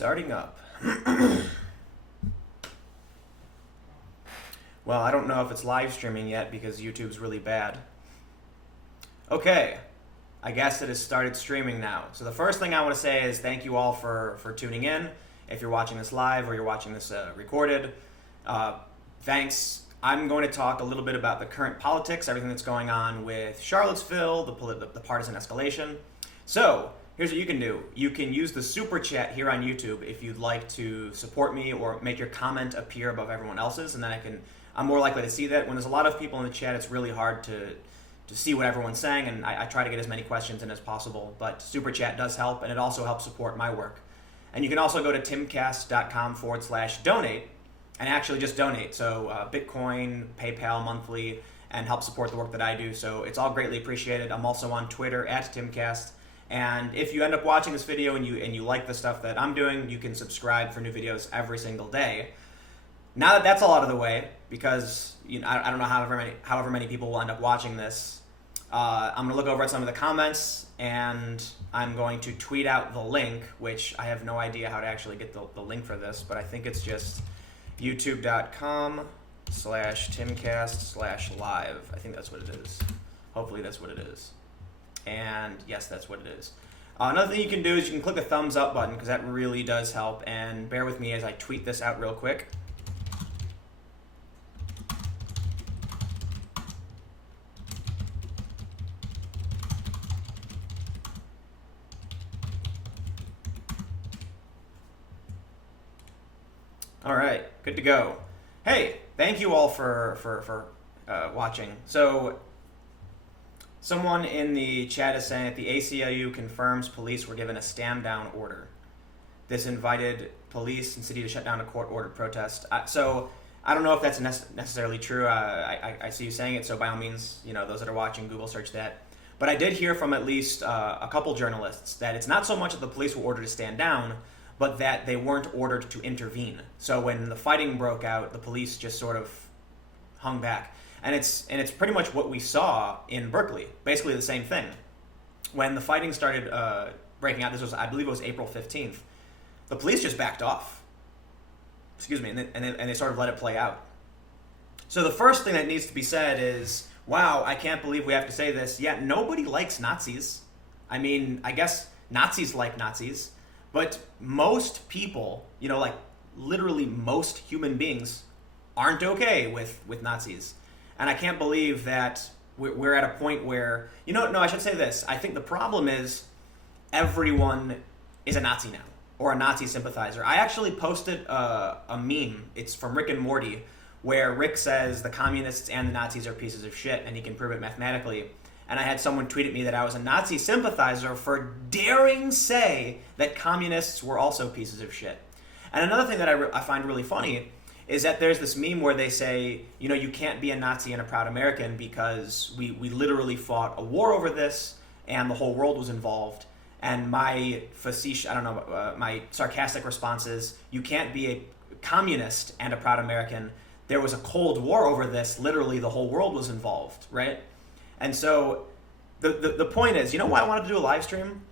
Starting up. Well, I don't know if it's live streaming yet because YouTube's really bad. Okay, I guess it has started streaming now. So the first thing I want to say is thank you all for tuning in. If you're watching this live or you're watching this recorded, thanks. I'm going to talk a little bit about the current politics, everything that's going on with Charlottesville, the partisan escalation. So here's what you can do. You can use the super chat here on YouTube if you'd like to support me or make your comment appear above everyone else's, and then I'm more likely to see that. When there's a lot of people in the chat, it's really hard to see what everyone's saying, and I try to get as many questions in as possible, but super chat does help, and it also helps support my work. And you can also go to timcast.com/donate and actually just donate. So Bitcoin, PayPal monthly, and help support the work that I do. So it's all greatly appreciated. I'm also on Twitter @timcast. And if you end up watching this video and you like the stuff that I'm doing, you can subscribe for new videos every single day. Now that that's all out of the way, because I don't know however many people will end up watching this, I'm going to look over at some of the comments, and I'm going to tweet out the link, which I have no idea how to actually get the link for this, but I think it's just youtube.com/timcast/live. I think that's what it is. Hopefully that's what it is. And yes, that's what it is. Another thing you can do is you can click the thumbs up button, because that really does help. And bear with me as I tweet this out real quick. All right, good to go. Hey, thank you all for watching. So someone in the chat is saying that the ACLU confirms police were given a stand-down order. This invited police and city to shut down a court-ordered protest. So I don't know if that's necessarily true. I see you saying it, so by all means, those that are watching, Google search that. But I did hear from at least a couple journalists that it's not so much that the police were ordered to stand down, but that they weren't ordered to intervene. So when the fighting broke out, the police just sort of hung back. And it's pretty much what we saw in Berkeley, basically the same thing. When the fighting started breaking out, I believe it was April 15th, the police just backed off. Excuse me, and they sort of let it play out. So the first thing that needs to be said is, wow, I can't believe we have to say this. Yeah, nobody likes Nazis. I mean, I guess Nazis like Nazis, but most people, like literally most human beings aren't okay with Nazis. And I can't believe that we're at a point where, no, I should say this. I think the problem is everyone is a Nazi now, or a Nazi sympathizer. I actually posted a meme. It's from Rick and Morty, where Rick says the communists and the Nazis are pieces of shit, and he can prove it mathematically. And I had someone tweet at me that I was a Nazi sympathizer for daring say that communists were also pieces of shit. And another thing that I find really funny is that there's this meme where they say, you can't be a Nazi and a proud American because we literally fought a war over this and the whole world was involved. And my my sarcastic response is, you can't be a communist and a proud American. There was a Cold War over this. Literally, the whole world was involved, right? And so the point is, why I wanted to do a live stream?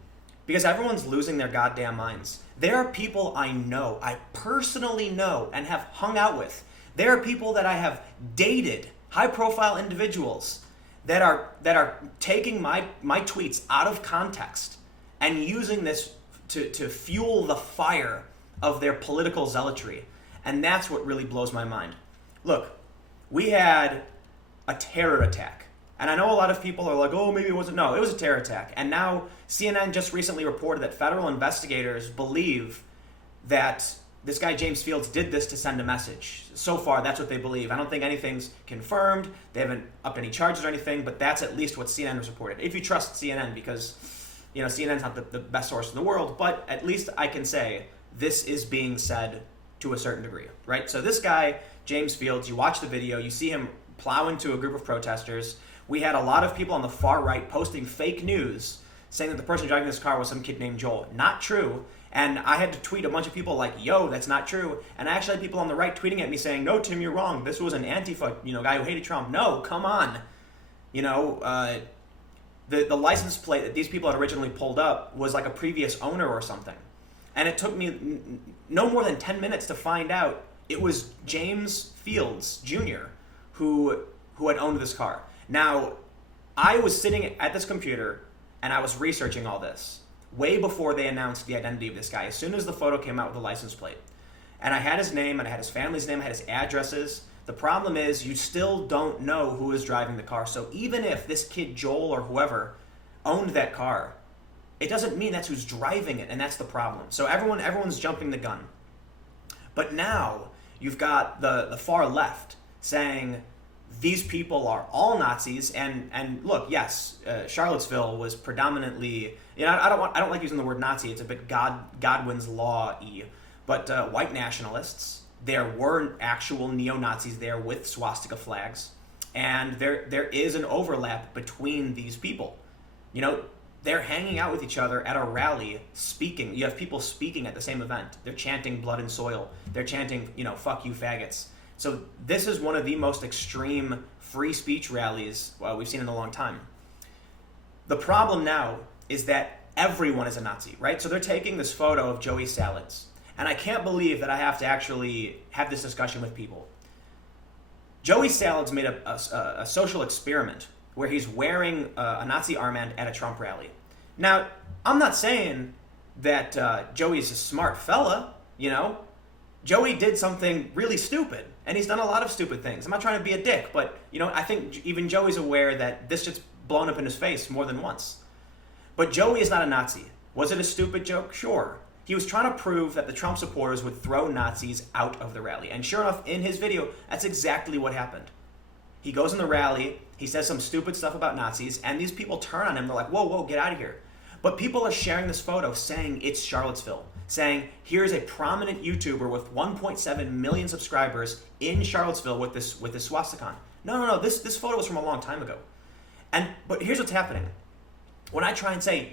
Because everyone's losing their goddamn minds. There are people I know, I personally know, and have hung out with. There are people that I have dated, high-profile individuals, that are taking my tweets out of context and using this to fuel the fire of their political zealotry. And that's what really blows my mind. Look, we had a terror attack. And I know a lot of people are like, oh, maybe it wasn't. No, it was a terror attack. And now CNN just recently reported that federal investigators believe that this guy James Fields did this to send a message. So far, that's what they believe. I don't think anything's confirmed. They haven't upped any charges or anything, but that's at least what CNN has reported. If you trust CNN, because CNN's not the best source in the world, but at least I can say this is being said to a certain degree, right? So this guy, James Fields, you watch the video, you see him plow into a group of protesters. We had a lot of people on the far right posting fake news saying that the person driving this car was some kid named Joel. Not true. And I had to tweet a bunch of people like, yo, that's not true. And I actually had people on the right tweeting at me saying, no, Tim, you're wrong. This was an Antifa, guy who hated Trump. No, come on. The license plate that these people had originally pulled up was like a previous owner or something. And it took me no more than 10 minutes to find out it was James Fields Jr. who had owned this car. Now, I was sitting at this computer and I was researching all this way before they announced the identity of this guy. As soon as the photo came out with the license plate. And I had his name, and I had his family's name, I had his addresses. The problem is you still don't know who is driving the car. So even if this kid Joel or whoever owned that car, it doesn't mean that's who's driving it, and that's the problem. So everyone's jumping the gun. But now you've got the far left saying these people are all Nazis, and look, yes, Charlottesville was predominantly, I don't like using the word Nazi. It's a bit Godwin's law-y, but white nationalists. There were actual neo-Nazis there with swastika flags, and there is an overlap between these people. They're hanging out with each other at a rally, speaking. You have people speaking at the same event. They're chanting blood and soil. They're chanting, fuck you faggots. So this is one of the most extreme free speech rallies we've seen in a long time. The problem now is that everyone is a Nazi, right? So they're taking this photo of Joey Salads. And I can't believe that I have to actually have this discussion with people. Joey Salads made a social experiment where he's wearing a Nazi armband at a Trump rally. Now, I'm not saying that Joey's a smart fella, Joey did something really stupid, and he's done a lot of stupid things. I'm not trying to be a dick, but, I think even Joey's aware that this just blown up in his face more than once. But Joey is not a Nazi. Was it a stupid joke? Sure. He was trying to prove that the Trump supporters would throw Nazis out of the rally. And sure enough, in his video, that's exactly what happened. He goes in the rally, he says some stupid stuff about Nazis, and these people turn on him. They're like, whoa, get out of here. But people are sharing this photo saying it's Charlottesville, saying here's a prominent YouTuber with 1.7 million subscribers in Charlottesville with this swastika. No, this photo was from a long time ago. But here's what's happening. When I try and say,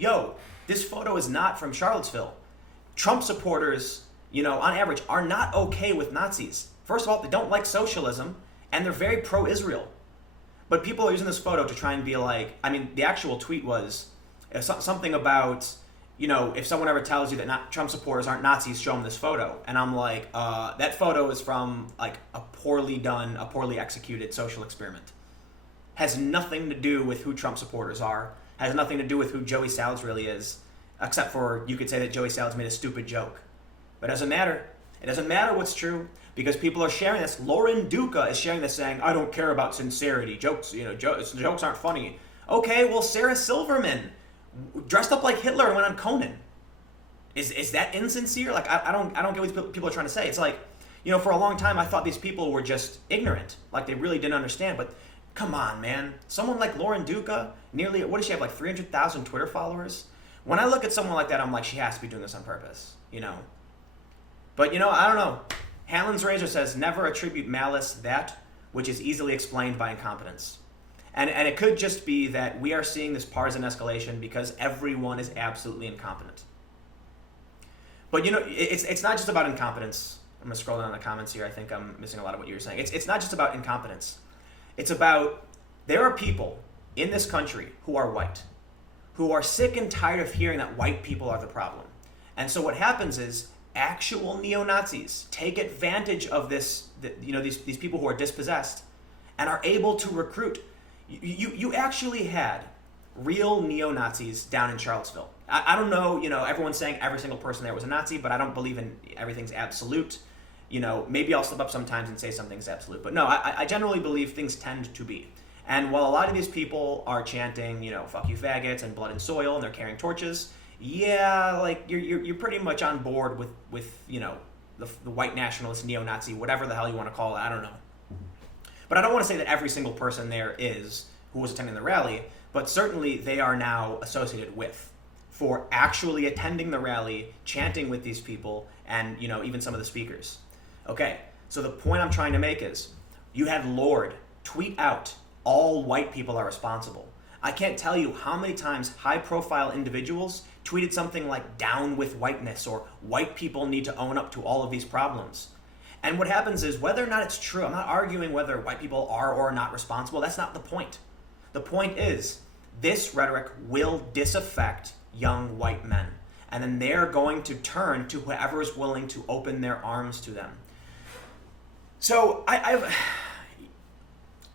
this photo is not from Charlottesville, Trump supporters, on average, are not okay with Nazis. First of all, they don't like socialism, and they're very pro-Israel. But people are using this photo to try and be like, the actual tweet was something about, if someone ever tells you that Trump supporters aren't Nazis, show them this photo. And I'm like, that photo is from like a poorly done, a poorly executed social experiment. Has nothing to do with who Trump supporters are. Has nothing to do with who Joey Salads really is. Except for you could say that Joey Salads made a stupid joke. But it doesn't matter. It doesn't matter what's true because people are sharing this. Lauren Duca is sharing this saying, I don't care about sincerity. Jokes aren't funny. Okay, well, Sarah Silverman dressed up like Hitler and went on Conan. Is that insincere? Like, I don't get what people are trying to say. It's like, for a long time I thought these people were just ignorant. Like they really didn't understand. But come on, man. Someone like Lauren Duca, what does she have, like 300,000 Twitter followers? When I look at someone like that, I'm like, she has to be doing this on purpose, But, I don't know. Hanlon's Razor says, never attribute malice that which is easily explained by incompetence. And it could just be that we are seeing this partisan escalation because everyone is absolutely incompetent. But, it's not just about incompetence. I'm going to scroll down the comments here. I think I'm missing a lot of what you were saying. It's not just about incompetence. It's about, there are people in this country who are white, who are sick and tired of hearing that white people are the problem. And so what happens is actual neo-Nazis take advantage of this, these people who are dispossessed and are able to recruit. You actually had real neo-Nazis down in Charlottesville. I don't know, everyone's saying every single person there was a Nazi, but I don't believe in everything's absolute. Maybe I'll slip up sometimes and say something's absolute. But no, I generally believe things tend to be. And while a lot of these people are chanting, fuck you faggots and blood and soil, and they're carrying torches, yeah, like you're pretty much on board with the white nationalist, neo-Nazi, whatever the hell you want to call it. I don't know. But I don't want to say that every single person there is who was attending the rally, but certainly they are now associated with for actually attending the rally, chanting with these people, and even some of the speakers. Okay, so the point I'm trying to make is you had Lord tweet out, all white people are responsible. I can't tell you how many times high-profile individuals tweeted something like down with whiteness or white people need to own up to all of these problems. And what happens is, whether or not it's true, I'm not arguing whether white people are or are not responsible. That's not the point. The point is, this rhetoric will disaffect young white men. and then they're going to turn to whoever is willing to open their arms to them. So I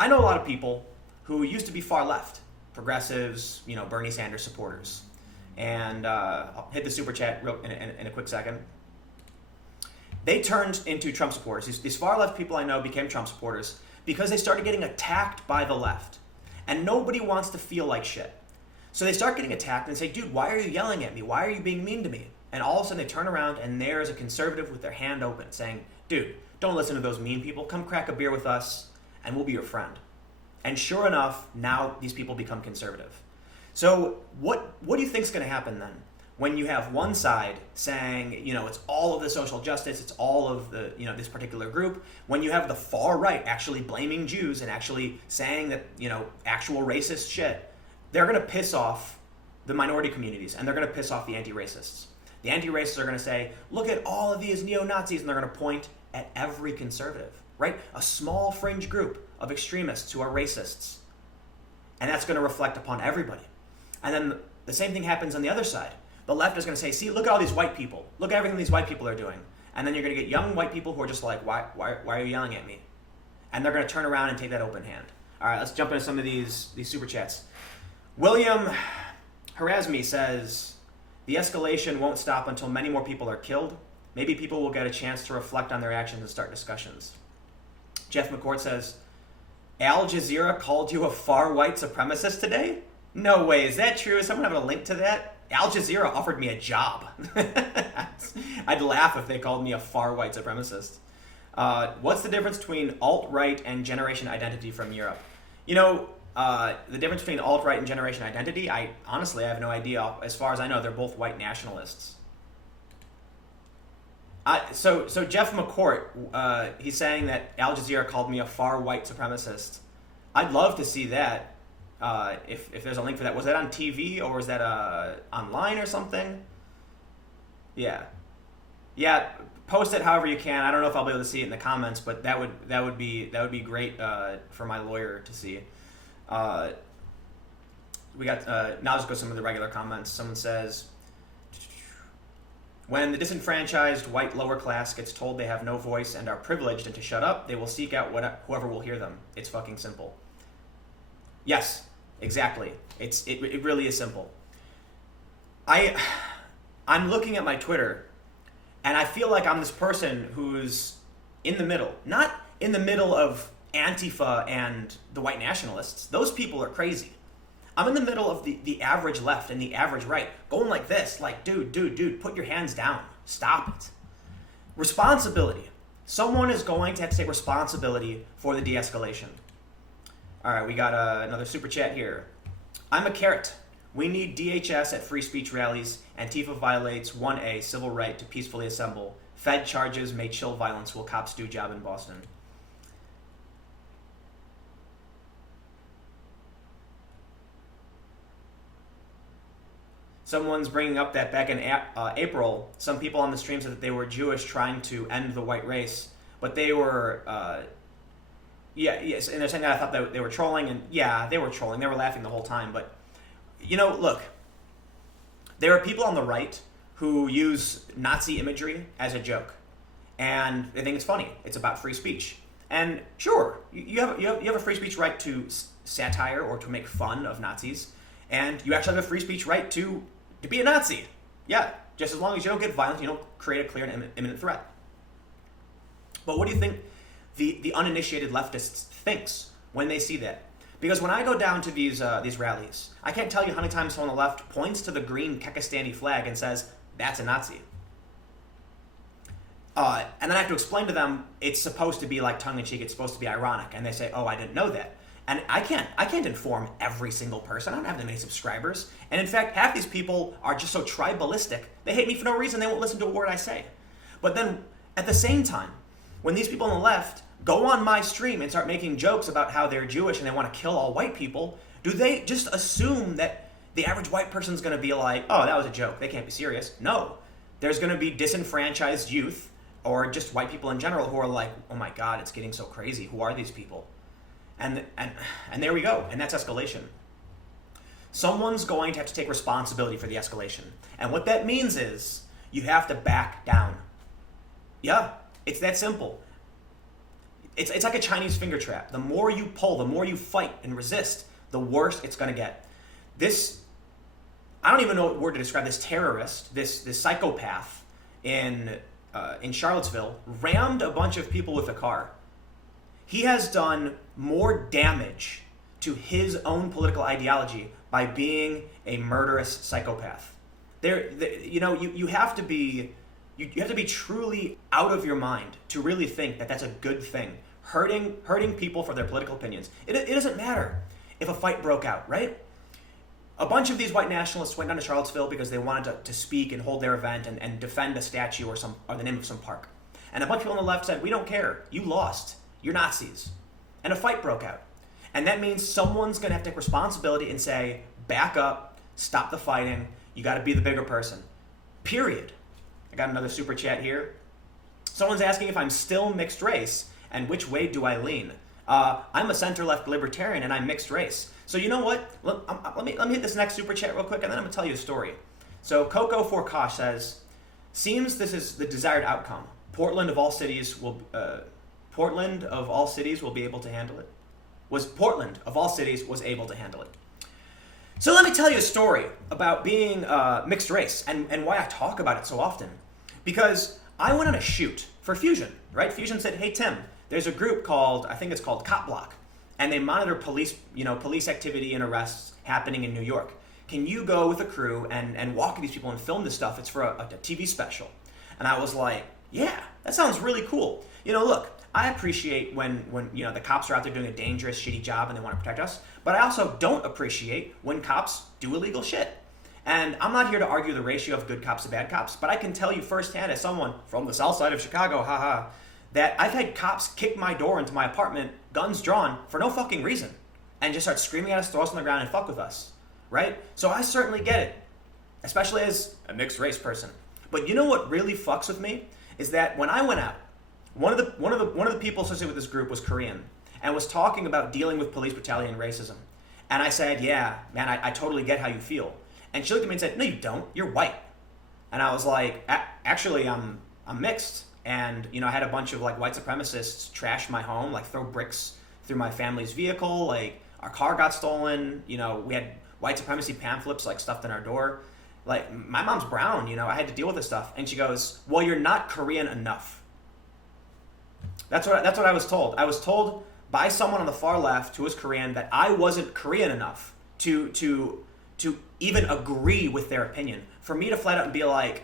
know a lot of people who used to be far left, progressives, Bernie Sanders supporters. And I'll hit the super chat in a quick second. They turned into Trump supporters. These far left people I know became Trump supporters because they started getting attacked by the left. And nobody wants to feel like shit. So they start getting attacked and say, dude, why are you yelling at me? Why are you being mean to me? And all of a sudden they turn around and there's a conservative with their hand open saying, dude, don't listen to those mean people. Come crack a beer with us and we'll be your friend. And sure enough, now these people become conservative. So what do you think is going to happen then? When you have one side saying, it's all of the social justice, it's all of the, this particular group. When you have the far right actually blaming Jews and actually saying that, actual racist shit, they're going to piss off the minority communities and they're going to piss off the anti-racists. The anti-racists are going to say, look at all of these neo-Nazis, and they're going to point at every conservative, right? A small fringe group of extremists who are racists. And that's going to reflect upon everybody. And then the same thing happens on the other side. The left is going to say, see, look at all these white people. Look at everything these white people are doing. And then you're going to get young white people who are just like, why are you yelling at me? And they're going to turn around and take that open hand. All right, let's jump into some of these super chats. William Harazmi says, the escalation won't stop until many more people are killed. Maybe people will get a chance to reflect on their actions and start discussions. Jeff McCourt says, Al Jazeera called you a far white supremacist today? No way, is that true? Is someone have a link to that? Al Jazeera offered me a job. I'd laugh if they called me a far white supremacist. What's the difference between alt-right and generation identity from Europe? The difference between alt-right and generation identity, I have no idea. As far as I know, they're both white nationalists. So Jeff McCourt, he's saying that Al Jazeera called me a far white supremacist. I'd love to see that. If there's a link for that. Was that on TV or was that online or something? Yeah, post it however you can. I don't know if I'll be able to see it in the comments, but that would be great for my lawyer to see. We got now let's go some of the regular comments. Someone says, when the disenfranchised white lower class gets told they have no voice and are privileged and to shut up, they will seek out whoever will hear them. It's fucking simple. Yes, exactly. It really is simple. I'm looking at my Twitter, and I feel like I'm this person who's in the middle. Not in the middle of Antifa and the white nationalists. Those people are crazy. I'm in the middle of the average left and the average right, going like this, like, dude, put your hands down. Stop it. Responsibility. Someone is going to have to take responsibility for the de-escalation. All right, we got another super chat here. I'm a carrot. We need DHS at free speech rallies. Antifa violates 1A civil right to peacefully assemble. Fed charges may chill violence. Will cops do job in Boston? Someone's bringing up that back in April, some people on the stream said that they were Jewish trying to end the white race, but they were, yes, and they're saying that I thought that they were trolling, and yeah, they were trolling. They were laughing the whole time, but, look, there are people on the right who use Nazi imagery as a joke, and they think it's funny. It's about free speech. And sure, you have a free speech right to satire or to make fun of Nazis, and you actually have a free speech right to be a Nazi. Yeah, just as long as you don't get violent, you don't create a clear and imminent threat. But what do you think the uninitiated leftists thinks when they see that? Because when I go down to these rallies, I can't tell you how many times someone on the left points to the green Kekistani flag and says, that's a Nazi. And then I have to explain to them, it's supposed to be like tongue-in-cheek, it's supposed to be ironic. And they say, oh, I didn't know that. And I can't inform every single person. I don't have that many subscribers. And in fact, half these people are just so tribalistic, they hate me for no reason. They won't listen to a word I say. But then at the same time, when these people on the left go on my stream and start making jokes about how they're Jewish and they want to kill all white people, do they just assume that the average white person's going to be like, oh, that was a joke, they can't be serious? No. There's going to be disenfranchised youth or just white people in general who are like, oh my God, it's getting so crazy. Who are these people? And there we go, and that's escalation. Someone's going to have to take responsibility for the escalation. And what that means is you have to back down. Yeah, it's that simple. It's like a Chinese finger trap. The more you pull, the more you fight and resist, the worse it's going to get. I don't even know what word to describe this terrorist, this psychopath in Charlottesville, rammed a bunch of people with a car. He has done more damage to his own political ideology by being a murderous psychopath. You have to be truly out of your mind to really think that that's a good thing. Hurting people for their political opinions. It doesn't matter if a fight broke out, right? A bunch of these white nationalists went down to Charlottesville because they wanted to speak and hold their event and defend a statue or the name of some park. And a bunch of people on the left said, we don't care. You lost. You're Nazis. And a fight broke out. And that means someone's going to have to take responsibility and say, back up, stop the fighting, you got to be the bigger person. Period. I got another super chat here. Someone's asking if I'm still mixed race and which way do I lean. I'm a center-left libertarian and I'm mixed race. So you know what? Let me hit this next super chat real quick and then I'm going to tell you a story. So Coco Forkosh says, seems this is the desired outcome. Portland of all cities will be able to handle it. Portland of all cities was able to handle it. So let me tell you a story about being mixed race and why I talk about it so often. Because I went on a shoot for Fusion, right? Fusion said, hey Tim, there's a group called Cop Block, and they monitor police activity and arrests happening in New York. Can you go with a crew and walk with these people and film this stuff? It's for a TV special. And I was like, yeah, that sounds really cool. Look, I appreciate when the cops are out there doing a dangerous, shitty job and they want to protect us, but I also don't appreciate when cops do illegal shit. And I'm not here to argue the ratio of good cops to bad cops, but I can tell you firsthand as someone from the south side of Chicago, that I've had cops kick my door into my apartment, guns drawn, for no fucking reason, and just start screaming at us, throw us on the ground, and fuck with us, right? So I certainly get it, especially as a mixed race person. But you know what really fucks with me is that when I went out, one of the people associated with this group was Korean and was talking about dealing with police brutality and racism. And I said, yeah, man, I totally get how you feel. And she looked at me and said, no, you don't. You're white. And I was like, actually, I'm mixed. And, I had a bunch of, white supremacists trash my home, throw bricks through my family's vehicle. Our car got stolen. We had white supremacy pamphlets, stuffed in our door. My mom's brown, I had to deal with this stuff. And she goes, well, you're not Korean enough. That's what I was told. I was told by someone on the far left who was Korean that I wasn't Korean enough to even agree with their opinion. For me to flat out and be like,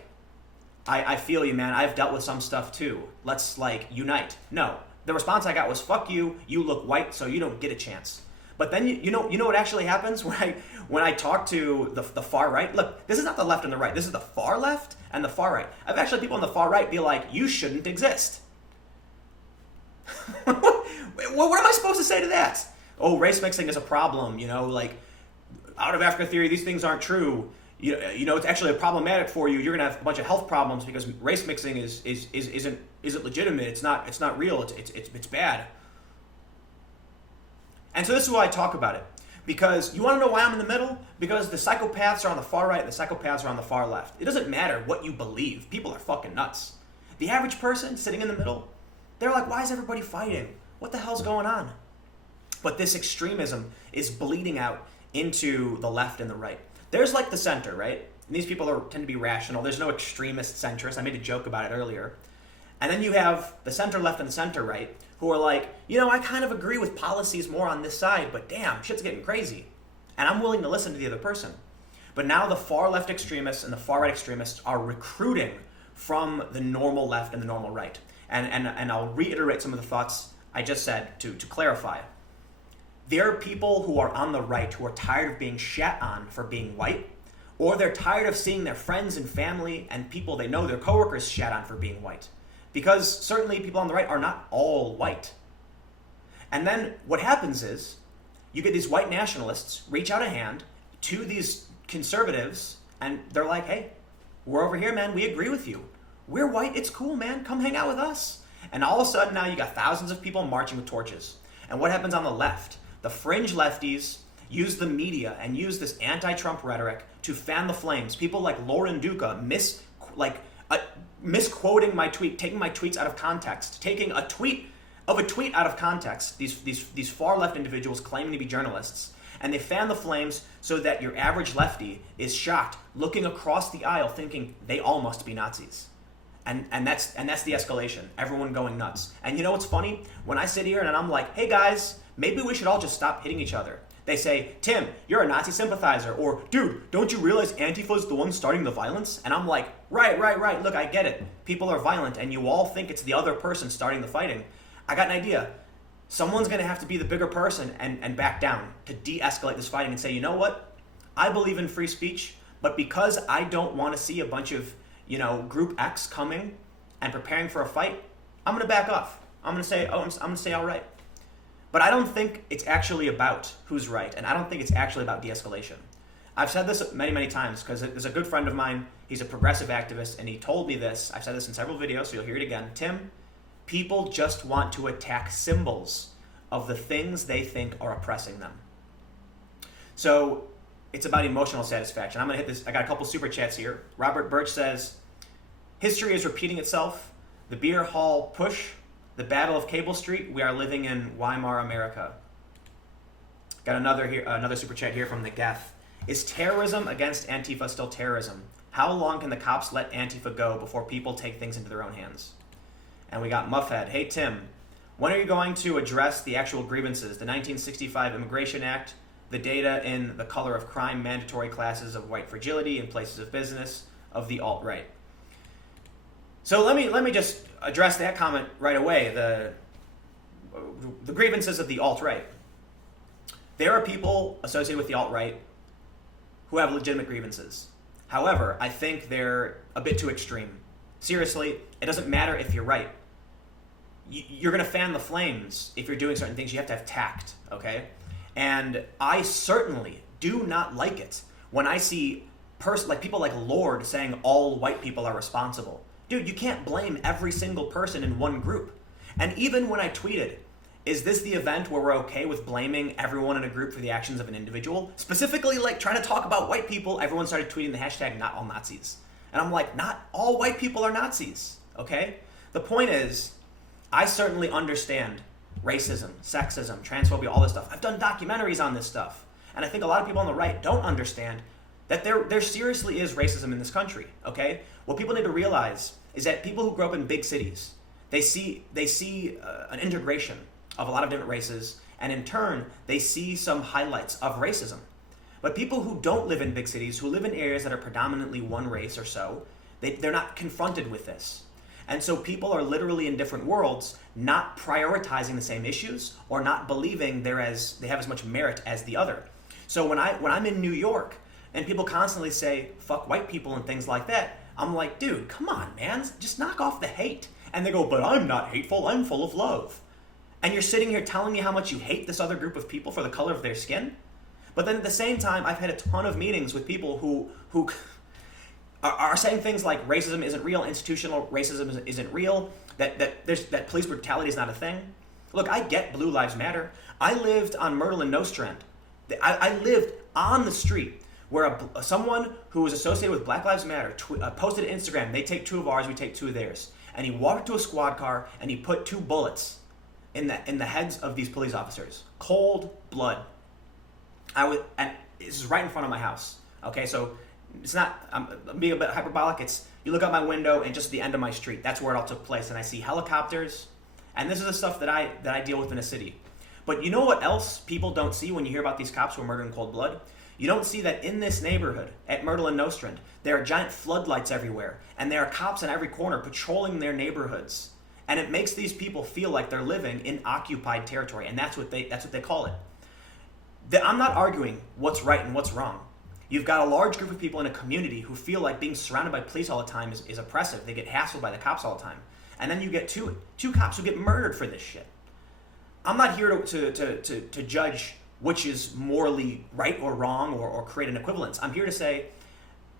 I feel you, man. I've dealt with some stuff too. Let's unite. No. The response I got was, fuck you. You look white, so you don't get a chance. But then you know what actually happens when I talk to the far right? Look, this is not the left and the right. This is the far left and the far right. I've actually had people on the far right be like, you shouldn't exist. What am I supposed to say to that? Oh, race mixing is a problem, out of Africa theory, these things aren't true. It's actually problematic for you. You're gonna have a bunch of health problems because race mixing isn't legitimate. It's not real. It's bad. And so this is why I talk about it. Because you want to know why I'm in the middle? Because the psychopaths are on the far right and the psychopaths are on the far left. It doesn't matter what you believe. People are fucking nuts. The average person sitting in the middle, they're like, why is everybody fighting? What the hell's going on? But this extremism is bleeding out into the left and the right. There's the center, right? And these people tend to be rational. There's no extremist centrist. I made a joke about it earlier. And then you have the center left and the center right who are like, I kind of agree with policies more on this side, but damn, shit's getting crazy. And I'm willing to listen to the other person. But now the far left extremists and the far right extremists are recruiting from the normal left and the normal right. And I'll reiterate some of the thoughts I just said to clarify. There are people who are on the right who are tired of being shat on for being white, or they're tired of seeing their friends and family and people they know, their coworkers, shat on for being white. Because certainly people on the right are not all white. And then what happens is you get these white nationalists reach out a hand to these conservatives and they're like, hey, we're over here, man. We agree with you. We're white. It's cool, man. Come hang out with us. And all of a sudden now you got thousands of people marching with torches. And what happens on the left? The fringe lefties use the media and use this anti-Trump rhetoric to fan the flames. People like Lauren Duca misquoting my tweet, taking my tweets out of context, taking a tweet out of context. These far left individuals claiming to be journalists, and they fan the flames so that your average lefty is shocked, looking across the aisle, thinking they all must be Nazis. And that's the escalation. Everyone going nuts. And you know what's funny? When I sit here and I'm like, hey guys, maybe we should all just stop hitting each other. They say, Tim, you're a Nazi sympathizer. Or, dude, don't you realize Antifa's the one starting the violence? And I'm like, right. Look, I get it. People are violent and you all think it's the other person starting the fighting. I got an idea. Someone's going to have to be the bigger person and back down to de-escalate this fighting and say, you know what? I believe in free speech, but because I don't want to see a bunch of Group X coming and preparing for a fight, I'm going to back off. I'm going to say, I'm going to say all right. But I don't think it's actually about who's right, and I don't think it's actually about de-escalation. I've said this many, many times because there's a good friend of mine, he's a progressive activist, and he told me this. I've said this in several videos, so you'll hear it again. Tim, people just want to attack symbols of the things they think are oppressing them. So it's about emotional satisfaction. I'm going to hit this. I got a couple super chats here. Robert Birch says, history is repeating itself. The beer hall push, the battle of Cable Street. We are living in Weimar America. Got another super chat here from the Geth. Is terrorism against Antifa still terrorism? How long can the cops let Antifa go before people take things into their own hands? And we got Muffhead. Hey Tim, when are you going to address the actual grievances? The 1965 Immigration Act, the data in the color of crime, mandatory classes of white fragility in places of business of the alt-right. So let me just address that comment right away. The grievances of the alt-right. There are people associated with the alt-right who have legitimate grievances. However, I think they're a bit too extreme. Seriously, it doesn't matter if you're right. You're going to fan the flames if you're doing certain things. You have to have tact, okay? And I certainly do not like it when I see people like Lord saying all white people are responsible. Dude, you can't blame every single person in one group. And even when I tweeted, is this the event where we're okay with blaming everyone in a group for the actions of an individual? Specifically, like trying to talk about white people, everyone started tweeting the hashtag not all Nazis. And I'm like, not all white people are Nazis, okay? The point is, I certainly understand racism, sexism, transphobia, all this stuff. I've done documentaries on this stuff. And I think a lot of people on the right don't understand that there seriously is racism in this country, okay? What people need to realize is that people who grow up in big cities, they see an integration of a lot of different races, and in turn, they see some highlights of racism. But people who don't live in big cities, who live in areas that are predominantly one race or so, they're not confronted with this. And so people are literally in different worlds, not prioritizing the same issues or not believing they have as much merit as the other. So when I'm in New York and people constantly say, fuck white people and things like that, I'm like, dude, come on, man, just knock off the hate. And they go, but I'm not hateful, I'm full of love. And you're sitting here telling me how much you hate this other group of people for the color of their skin? But then at the same time, I've had a ton of meetings with people who are saying things like racism isn't real, institutional racism isn't real, that police brutality is not a thing. Look, I get Blue Lives Matter. I lived on Myrtle and Nostrand. I lived on the street where someone who was associated with Black Lives Matter posted to Instagram, they take 2 of ours, we take 2 of theirs. And he walked to a squad car and he put 2 bullets in the heads of these police officers. Cold blood. And this is right in front of my house. Okay, so it's not, I'm being a bit hyperbolic. You look out my window and just the end of my street. That's where it all took place. And I see helicopters. And this is the stuff that I deal with in a city. But you know what else people don't see when you hear about these cops who are murdered in cold blood? You don't see that in this neighborhood, at Myrtle and Nostrand, there are giant floodlights everywhere. And there are cops in every corner patrolling their neighborhoods. And it makes these people feel like they're living in occupied territory. And that's what they call it. I'm not arguing what's right and what's wrong. You've got a large group of people in a community who feel like being surrounded by police all the time is oppressive. They get hassled by the cops all the time. And then you get two cops who get murdered for this shit. I'm not here to judge which is morally right or wrong or create an equivalence. I'm here to say,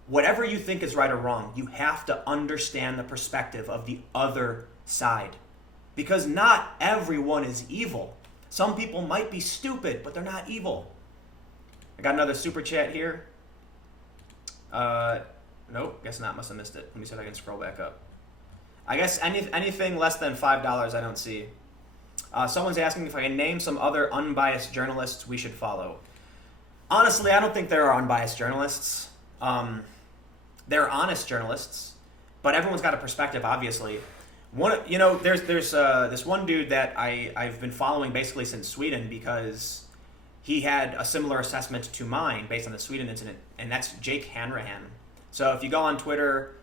whatever you think is right or wrong, you have to understand the perspective of the other side. Because not everyone is evil. Some people might be stupid, but they're not evil. I got another super chat here. Nope, guess not. Must have missed it. Let me see if I can scroll back up. I guess anything less than $5 I don't see. Someone's asking if I can name some other unbiased journalists we should follow. Honestly, I don't think there are unbiased journalists. There are honest journalists, but everyone's got a perspective, obviously. There's this one dude that I've been following basically since Sweden because he had a similar assessment to mine based on the Sweden incident, and that's Jake Hanrahan. So if you go on Twitter,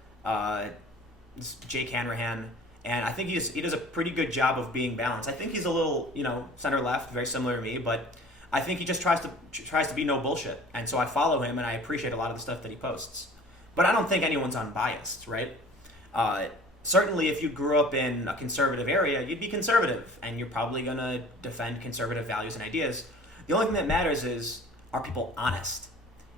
Jake Hanrahan, and I think he does a pretty good job of being balanced. I think he's a little, center left, very similar to me, but I think he just tries to be no bullshit. And so I follow him, and I appreciate a lot of the stuff that he posts. But I don't think anyone's unbiased, right? Certainly, if you grew up in a conservative area, you'd be conservative, and you're probably going to defend conservative values and ideas. The only thing that matters is, are people honest?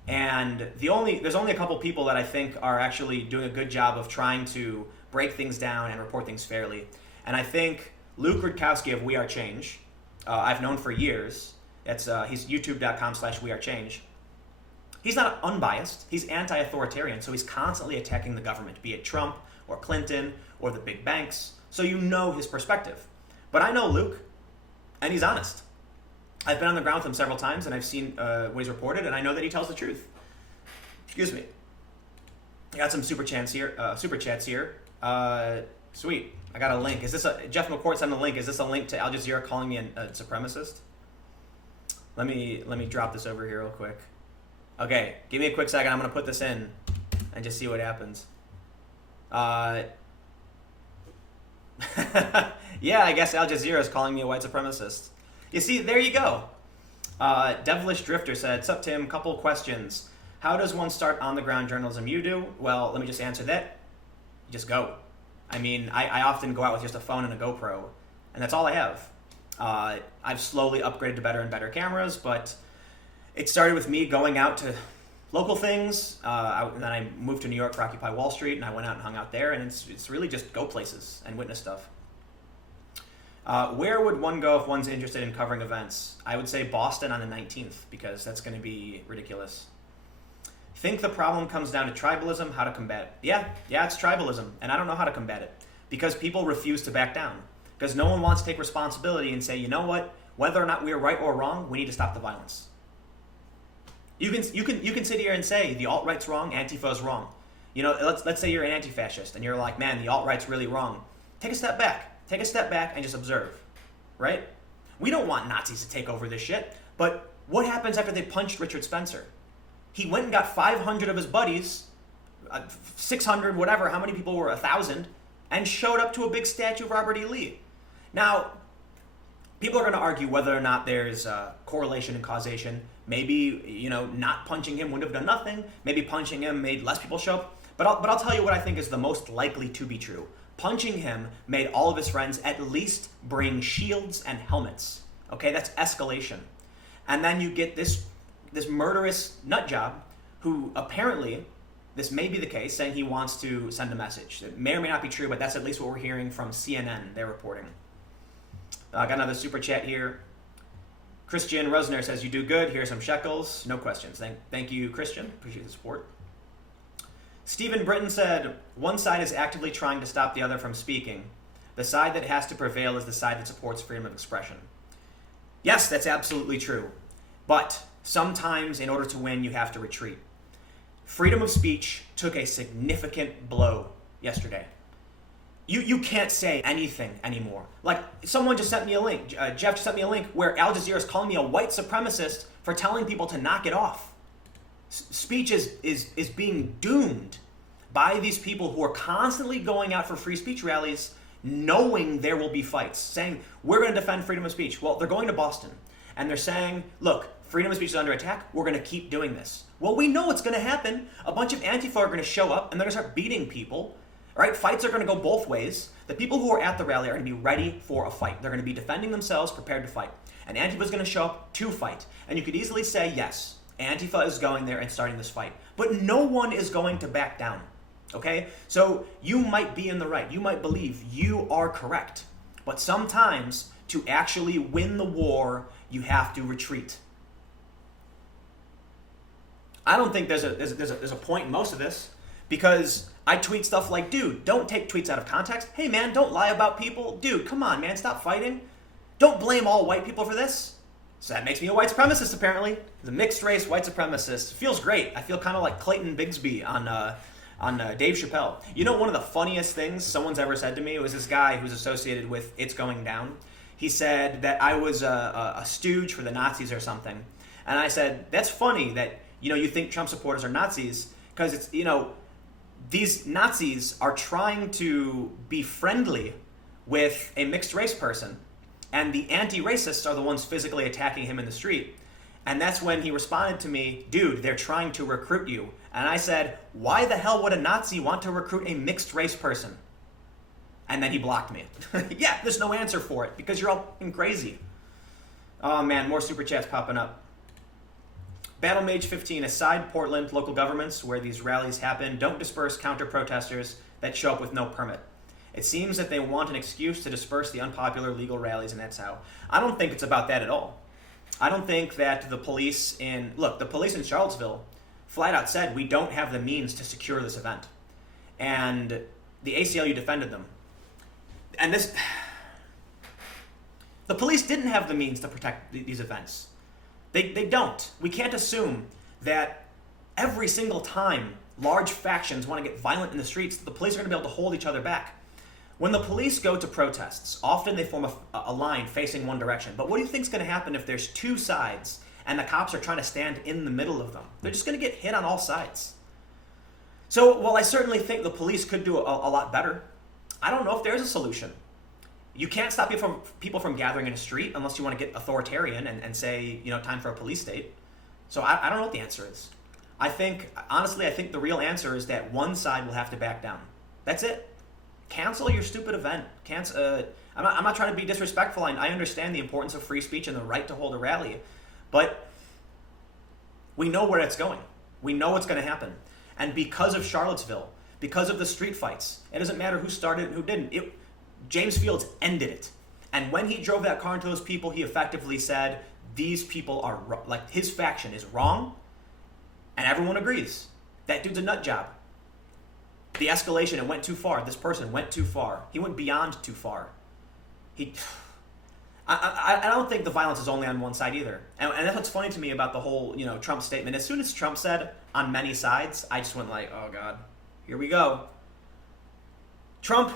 And there's only a couple people that I think are actually doing a good job of trying to break things down and report things fairly. And I think Luke Rudkowski of We Are Change, I've known for years. He's youtube.com/wearechange. He's not unbiased. He's anti-authoritarian, so he's constantly attacking the government, be it Trump or Clinton or the big banks. So you know his perspective. But I know Luke, and he's honest. I've been on the ground with him several times, and I've seen what he's reported, and I know that he tells the truth. Excuse me. I got some super chats here. Sweet. I got a link. Is this Jeff McCourt sent a link? Is this a link to Al Jazeera calling me a supremacist? Let me drop this over here real quick. Okay, give me a quick second. I'm gonna put this in and just see what happens. Yeah, I guess Al Jazeera is calling me a white supremacist. You see, there you go. Devilish Drifter said, "Sup, Tim? Couple questions. How does one start on-the-ground journalism? You do? Well, let me just answer that. You just go. I mean, I often go out with just a phone and a GoPro, and that's all I have. I've slowly upgraded to better and better cameras, but it started with me going out to local things. Then I moved to New York for Occupy Wall Street, and I went out and hung out there, and it's really just go places and witness stuff. Where would one go if one's interested in covering events? I would say Boston on the 19th, because that's going to be ridiculous. Think the problem comes down to tribalism, how to combat it. Yeah, it's tribalism, and I don't know how to combat it, because people refuse to back down, because no one wants to take responsibility and say, you know what, whether or not we're right or wrong, we need to stop the violence. You can sit here and say the alt-right's wrong, Antifa's wrong. Let's say you're an anti-fascist, and you're like, man, the alt-right's really wrong. Take a step back. Take a step back and just observe, right? We don't want Nazis to take over this shit, but what happens after they punched Richard Spencer? He went and got 500 of his buddies, 600, whatever, how many people were, 1,000, and showed up to a big statue of Robert E. Lee. Now, people are going to argue whether or not there's correlation and causation. Maybe, not punching him would have done nothing. Maybe punching him made less people show up. But I'll tell you what I think is the most likely to be true. Punching him made all of his friends at least bring shields and helmets. Okay, that's escalation. And then you get this murderous nutjob who apparently, this may be the case, saying he wants to send a message. It may or may not be true, but that's at least what we're hearing from CNN. They're reporting. I got another super chat here. Christian Rosner says, you do good. Here are some shekels. No questions. Thank you, Christian. Appreciate the support. Stephen Britton said, one side is actively trying to stop the other from speaking. The side that has to prevail is the side that supports freedom of expression. Yes, that's absolutely true. But sometimes in order to win, you have to retreat. Freedom of speech took a significant blow yesterday. You can't say anything anymore. Like, someone just sent me a link. Jeff just sent me a link where Al Jazeera is calling me a white supremacist for telling people to knock it off. Speech is being doomed by these people who are constantly going out for free speech rallies, knowing there will be fights, saying, we're going to defend freedom of speech. Well, they're going to Boston, and they're saying, look, freedom of speech is under attack. We're going to keep doing this. Well, we know what's going to happen. A bunch of Antifa are going to show up, and they're going to start beating people. Right? Fights are going to go both ways. The people who are at the rally are going to be ready for a fight. They're going to be defending themselves, prepared to fight. And Antifa is going to show up to fight. And you could easily say, yes, Antifa is going there and starting this fight. But no one is going to back down. Okay? So you might be in the right. You might believe you are correct. But sometimes to actually win the war, you have to retreat. I don't think there's a point in most of this, because I tweet stuff like, dude, don't take tweets out of context. Hey man, don't lie about people. Dude, come on man, stop fighting. Don't blame all white people for this. So that makes me a white supremacist, apparently. The mixed race white supremacist. Feels great. I feel kind of like Clayton Bigsby on Dave Chappelle. You know, one of the funniest things someone's ever said to me was this guy who's associated with It's Going Down. He said that I was a stooge for the Nazis or something. And I said, that's funny that, you think Trump supporters are Nazis, because it's, these Nazis are trying to be friendly with a mixed race person. And the anti-racists are the ones physically attacking him in the street. And that's when he responded to me, dude, they're trying to recruit you. And I said, why the hell would a Nazi want to recruit a mixed race person? And then he blocked me. Yeah, there's no answer for it, because you're all fucking crazy. Oh man, more super chats popping up. Battle Mage 15, aside Portland, local governments where these rallies happen don't disperse counter-protesters that show up with no permit. It seems that they want an excuse to disperse the unpopular legal rallies, and that's how. I don't think it's about that at all. I don't think that the police in Charlottesville flat out said, we don't have the means to secure this event. And the ACLU defended them. And the police didn't have the means to protect these events. They don't. We can't assume that every single time large factions want to get violent in the streets, the police are going to be able to hold each other back. When the police go to protests, often they form a line facing one direction. But what do you think is going to happen if there's two sides and the cops are trying to stand in the middle of them? They're just going to get hit on all sides. So while I certainly think the police could do a lot better, I don't know if there's a solution. You can't stop people from gathering in a street unless you want to get authoritarian and say, time for a police state. So I don't know what the answer is. Honestly, I think the real answer is that one side will have to back down. That's it. Cancel your stupid event. I'm not trying to be disrespectful. I understand the importance of free speech and the right to hold a rally, but we know where it's going. We know what's going to happen. And because of Charlottesville, because of the street fights, it doesn't matter who started and who didn't. James Fields ended it. And when he drove that car into those people, he effectively said, these people are, his faction is wrong, and everyone agrees. That dude's a nut job. The escalation, it went too far. This person went too far. He went beyond too far. I don't think the violence is only on one side either. And that's what's funny to me about the whole, Trump statement. As soon as Trump said, on many sides, I just went like, oh God, here we go. Trump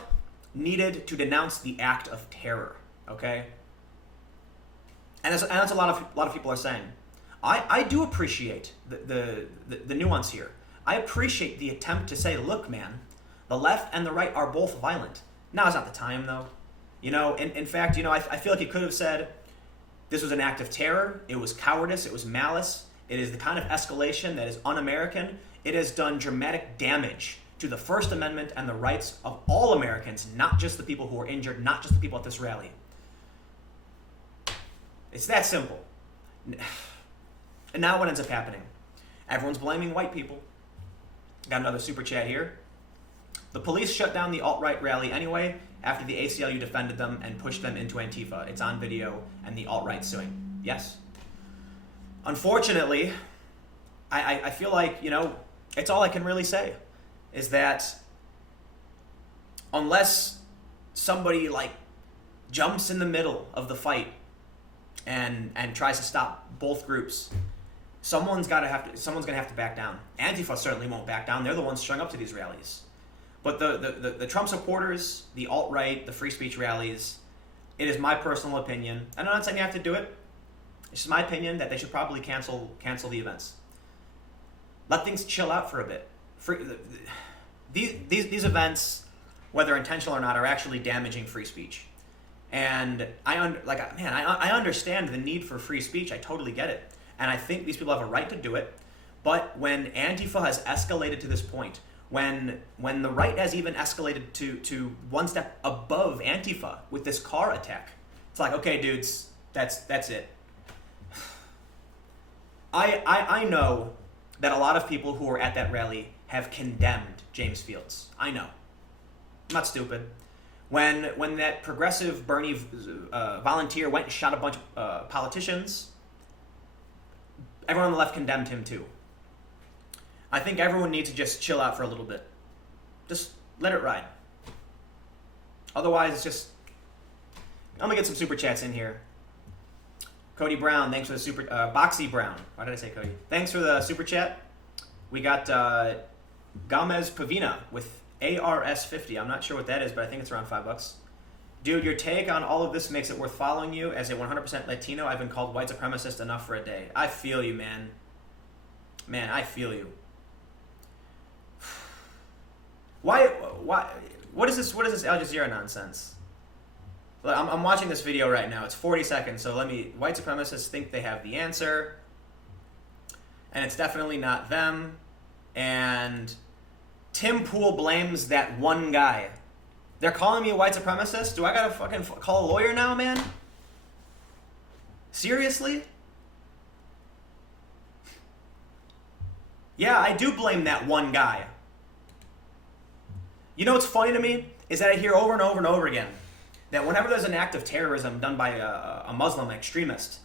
needed to denounce the act of terror, okay? And that's a lot of people are saying. I do appreciate the nuance here. I appreciate the attempt to say, look, man, the left and the right are both violent. Now's not the time, though. In fact, I feel like he could have said, this was an act of terror, it was cowardice, it was malice, it is the kind of escalation that is un-American, it has done dramatic damage to the First Amendment and the rights of all Americans, not just the people who were injured, not just the people at this rally. It's that simple. And now what ends up happening? Everyone's blaming white people. Got another super chat here. The police shut down the alt-right rally anyway after the ACLU defended them and pushed them into Antifa. It's on video, and the alt-right suing. Yes. Unfortunately, I feel like, it's all I can really say, is that unless somebody jumps in the middle of the fight and tries to stop both groups, someone's gonna have to back down. Antifa certainly won't back down. They're the ones showing up to these rallies. But the Trump supporters, the alt-right, the free speech rallies, it is my personal opinion, and I'm not saying you have to do it, it's just my opinion that they should probably cancel the events. Let things chill out for a bit. These events, whether intentional or not, are actually damaging free speech. And I understand the need for free speech. I totally get it. And I think these people have a right to do it. But when Antifa has escalated to this point, when the right has even escalated to one step above Antifa with this car attack, it's like, okay, dudes, that's it. I know that a lot of people who were at that rally have condemned James Fields. I know. I'm not stupid. When that progressive Bernie volunteer went and shot a bunch of politicians, everyone on the left condemned him too. I think everyone needs to just chill out for a little bit. Just let it ride. Otherwise, it's just... I'm going to get some super chats in here. Cody Brown, thanks for the super... Boxy Brown. Why did I say Cody? Thanks for the super chat. We got Gamez Pavina with ARS50. I'm not sure what that is, but I think it's around $5. Dude, your take on all of this makes it worth following you. As a 100% Latino, I've been called white supremacist enough for a day. I feel you, man. Man, I feel you. Why, what is this Al Jazeera nonsense? Look, I'm watching this video right now. It's 40 seconds, so white supremacists think they have the answer. And it's definitely not them. And Tim Pool blames that one guy. They're calling me a white supremacist? Do I gotta fucking call a lawyer now, man? Seriously? Yeah, I do blame that one guy. You know what's funny to me? Is that I hear over and over and over again that whenever there's an act of terrorism done by a Muslim extremist,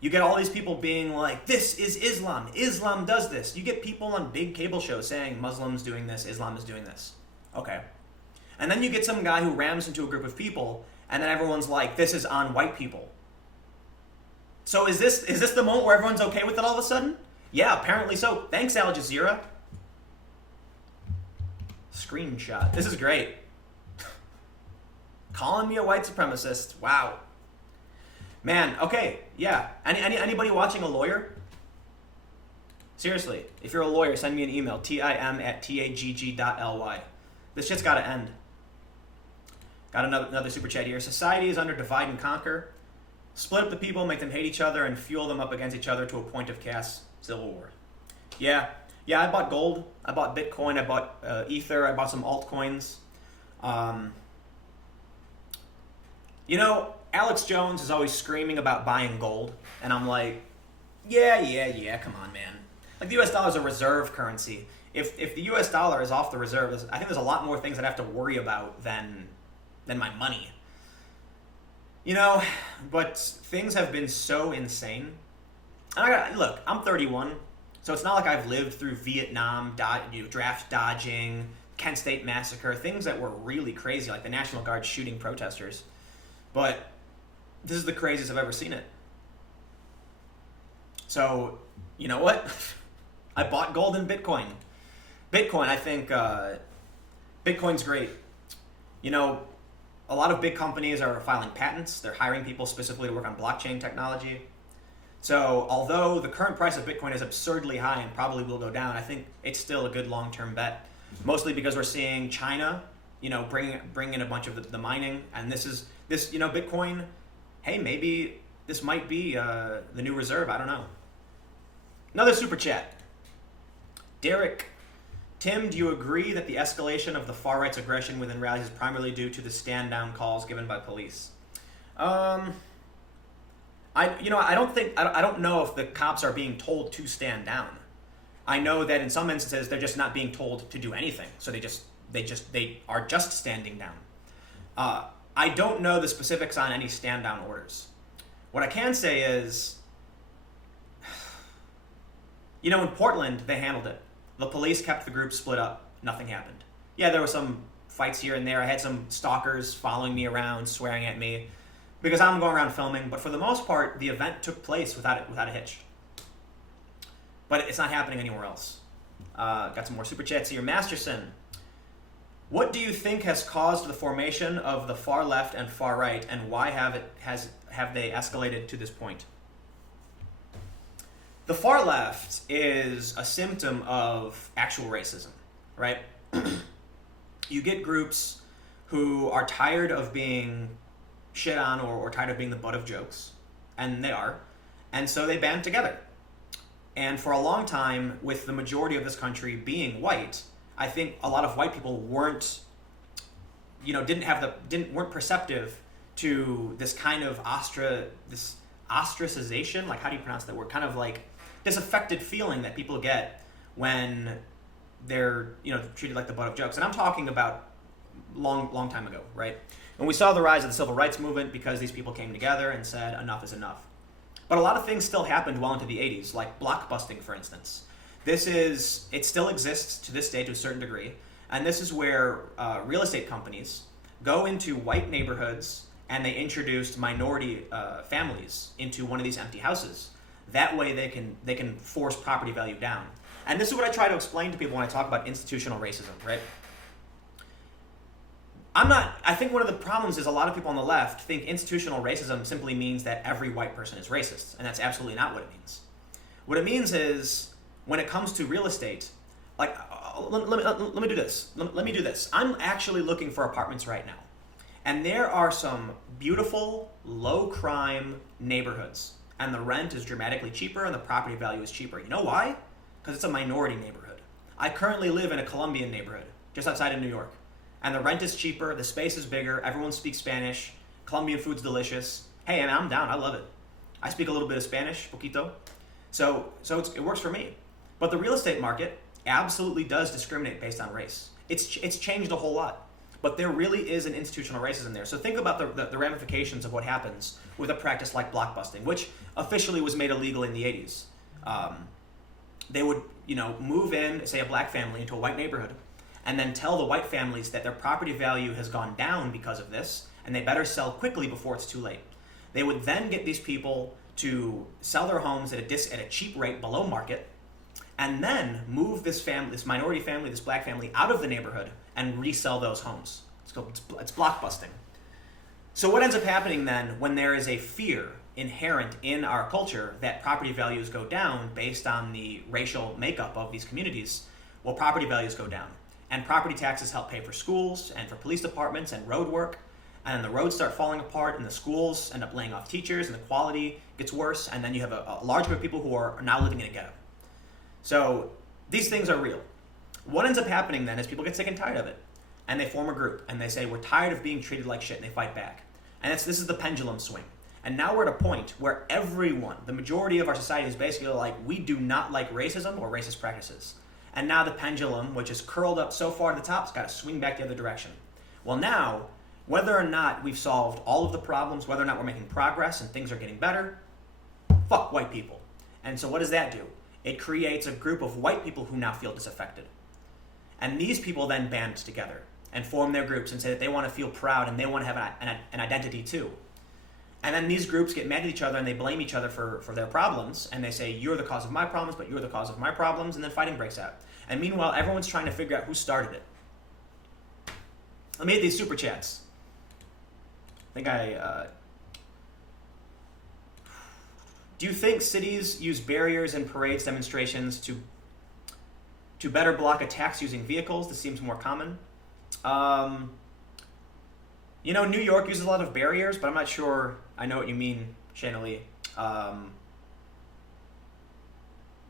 you get all these people being like, this is Islam. Islam does this. You get people on big cable shows saying Muslims doing this, Islam is doing this. Okay. And then you get some guy who rams into a group of people, and then everyone's like, this is on white people. So is this the moment where everyone's okay with it all of a sudden? Yeah, apparently so. Thanks, Al Jazeera. Screenshot. This is great. Calling me a white supremacist. Wow. Man, okay, yeah. Anybody watching a lawyer? Seriously, if you're a lawyer, send me an email, tim@tagg.ly. This shit's gotta end. Got another super chat here. Society is under divide and conquer. Split up the people, make them hate each other, and fuel them up against each other to a point of chaos, civil war. Yeah, I bought gold. I bought Bitcoin. I bought Ether. I bought some altcoins. You know, Alex Jones is always screaming about buying gold, and I'm like, yeah, come on, man. Like, the U.S. dollar is a reserve currency. If the U.S. dollar is off the reserve, I think there's a lot more things I'd have to worry about than my money. You know, but things have been so insane. And look, I'm 31, so it's not like I've lived through Vietnam, draft dodging, Kent State massacre, things that were really crazy, like the National Guard shooting protesters. But this is the craziest I've ever seen it. So, you know what? I bought gold and Bitcoin. Bitcoin, I think Bitcoin's great. You know, a lot of big companies are filing patents. They're hiring people specifically to work on blockchain technology. So although the current price of Bitcoin is absurdly high and probably will go down, I think it's still a good long-term bet. Mostly because we're seeing China, you know, bring in a bunch of the mining, and this, you know, Bitcoin, hey, maybe this might be the new reserve. I don't know. Another super chat. Derek, Tim, do you agree that the escalation of the far right's aggression within rallies is primarily due to the stand-down calls given by police? I don't know if the cops are being told to stand down. I know that in some instances they're just not being told to do anything, so they are just standing down. I don't know the specifics on any stand-down orders. What I can say is, you know, in Portland they handled it. The police kept the group split up. Nothing happened. Yeah, there were some fights here and there. I had some stalkers following me around, swearing at me, because I'm going around filming. But for the most part, the event took place without a hitch. But it's not happening anywhere else. Got some more super chats here. Masterson, what do you think has caused the formation of the far left and far right, and why have they escalated to this point? The far left is a symptom of actual racism, right? You get groups who are tired of being shit on or tired of being the butt of jokes, and they are, and so they band together. And for a long time, with the majority of this country being white, I think a lot of white people weren't perceptive to this kind of ostracization, like, how do you pronounce that word? Kind of like disaffected feeling that people get when they're, you know, treated like the butt of jokes. And I'm talking about long time ago, right? When we saw the rise of the civil rights movement because these people came together and said enough is enough. But a lot of things still happened well into the 80s, like blockbusting, for instance. It still exists to this day to a certain degree, and this is where real estate companies go into white neighborhoods and they introduced minority families into one of these empty houses. That way they can force property value down. And this is what I try to explain to people when I talk about institutional racism, right? I think one of the problems is a lot of people on the left think institutional racism simply means that every white person is racist, and that's absolutely not what it means. What it means is, when it comes to real estate, like, let me do this. Let me do this. I'm actually looking for apartments right now, and there are some beautiful, low-crime neighborhoods, and the rent is dramatically cheaper, and the property value is cheaper. You know why? Because it's a minority neighborhood. I currently live in a Colombian neighborhood, just outside of New York. And the rent is cheaper, the space is bigger, everyone speaks Spanish, Colombian food's delicious. Hey, man, I'm down, I love it. I speak a little bit of Spanish, poquito. So it works for me. But the real estate market absolutely does discriminate based on race. It's changed a whole lot. But there really is an institutional racism there. So think about the ramifications of what happens with a practice like blockbusting, which officially was made illegal in the 80s. They would, move in, say, a black family into a white neighborhood, and then tell the white families that their property value has gone down because of this, and they better sell quickly before it's too late. They would then get these people to sell their homes at a cheap rate below market, and then move this minority family, this black family, out of the neighborhood and resell those homes. It's blockbusting. So what ends up happening then, when there is a fear inherent in our culture that property values go down based on the racial makeup of these communities, well, property values go down. And property taxes help pay for schools and for police departments and road work. And then the roads start falling apart and the schools end up laying off teachers and the quality gets worse. And then you have a large group of people who are now living in a ghetto. So these things are real. What ends up happening then is people get sick and tired of it. And they form a group and they say, we're tired of being treated like shit, and they fight back. And this is the pendulum swing. And now we're at a point where everyone, the majority of our society, is basically like, we do not like racism or racist practices. And now the pendulum, which is curled up so far to the top, has got to swing back the other direction. Well, now, whether or not we've solved all of the problems, whether or not we're making progress and things are getting better, fuck white people. And so what does that do? It creates a group of white people who now feel disaffected. And these people then band together and form their groups and say that they want to feel proud and they want to have an identity too. And then these groups get mad at each other and they blame each other for their problems. And they say, you're the cause of my problems, but you're the cause of my problems. And then fighting breaks out. And meanwhile, everyone's trying to figure out who started it. Let me hit these super chats. Do you think cities use barriers in parades, demonstrations to better block attacks using vehicles? This seems more common. New York uses a lot of barriers, but I'm not sure I know what you mean, Shanley.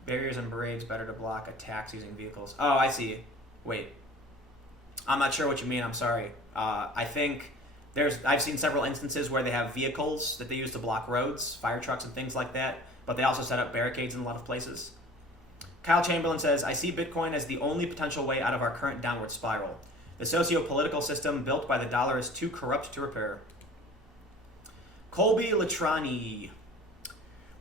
Barriers and parades better to block attacks using vehicles. Oh, I see. Wait. I'm not sure what you mean. I'm sorry. I think I've seen several instances where they have vehicles that they use to block roads, fire trucks and things like that, but they also set up barricades in a lot of places. Kyle Chamberlain says, I see Bitcoin as the only potential way out of our current downward spiral. The socio-political system built by the dollar is too corrupt to repair. Colby Latrani.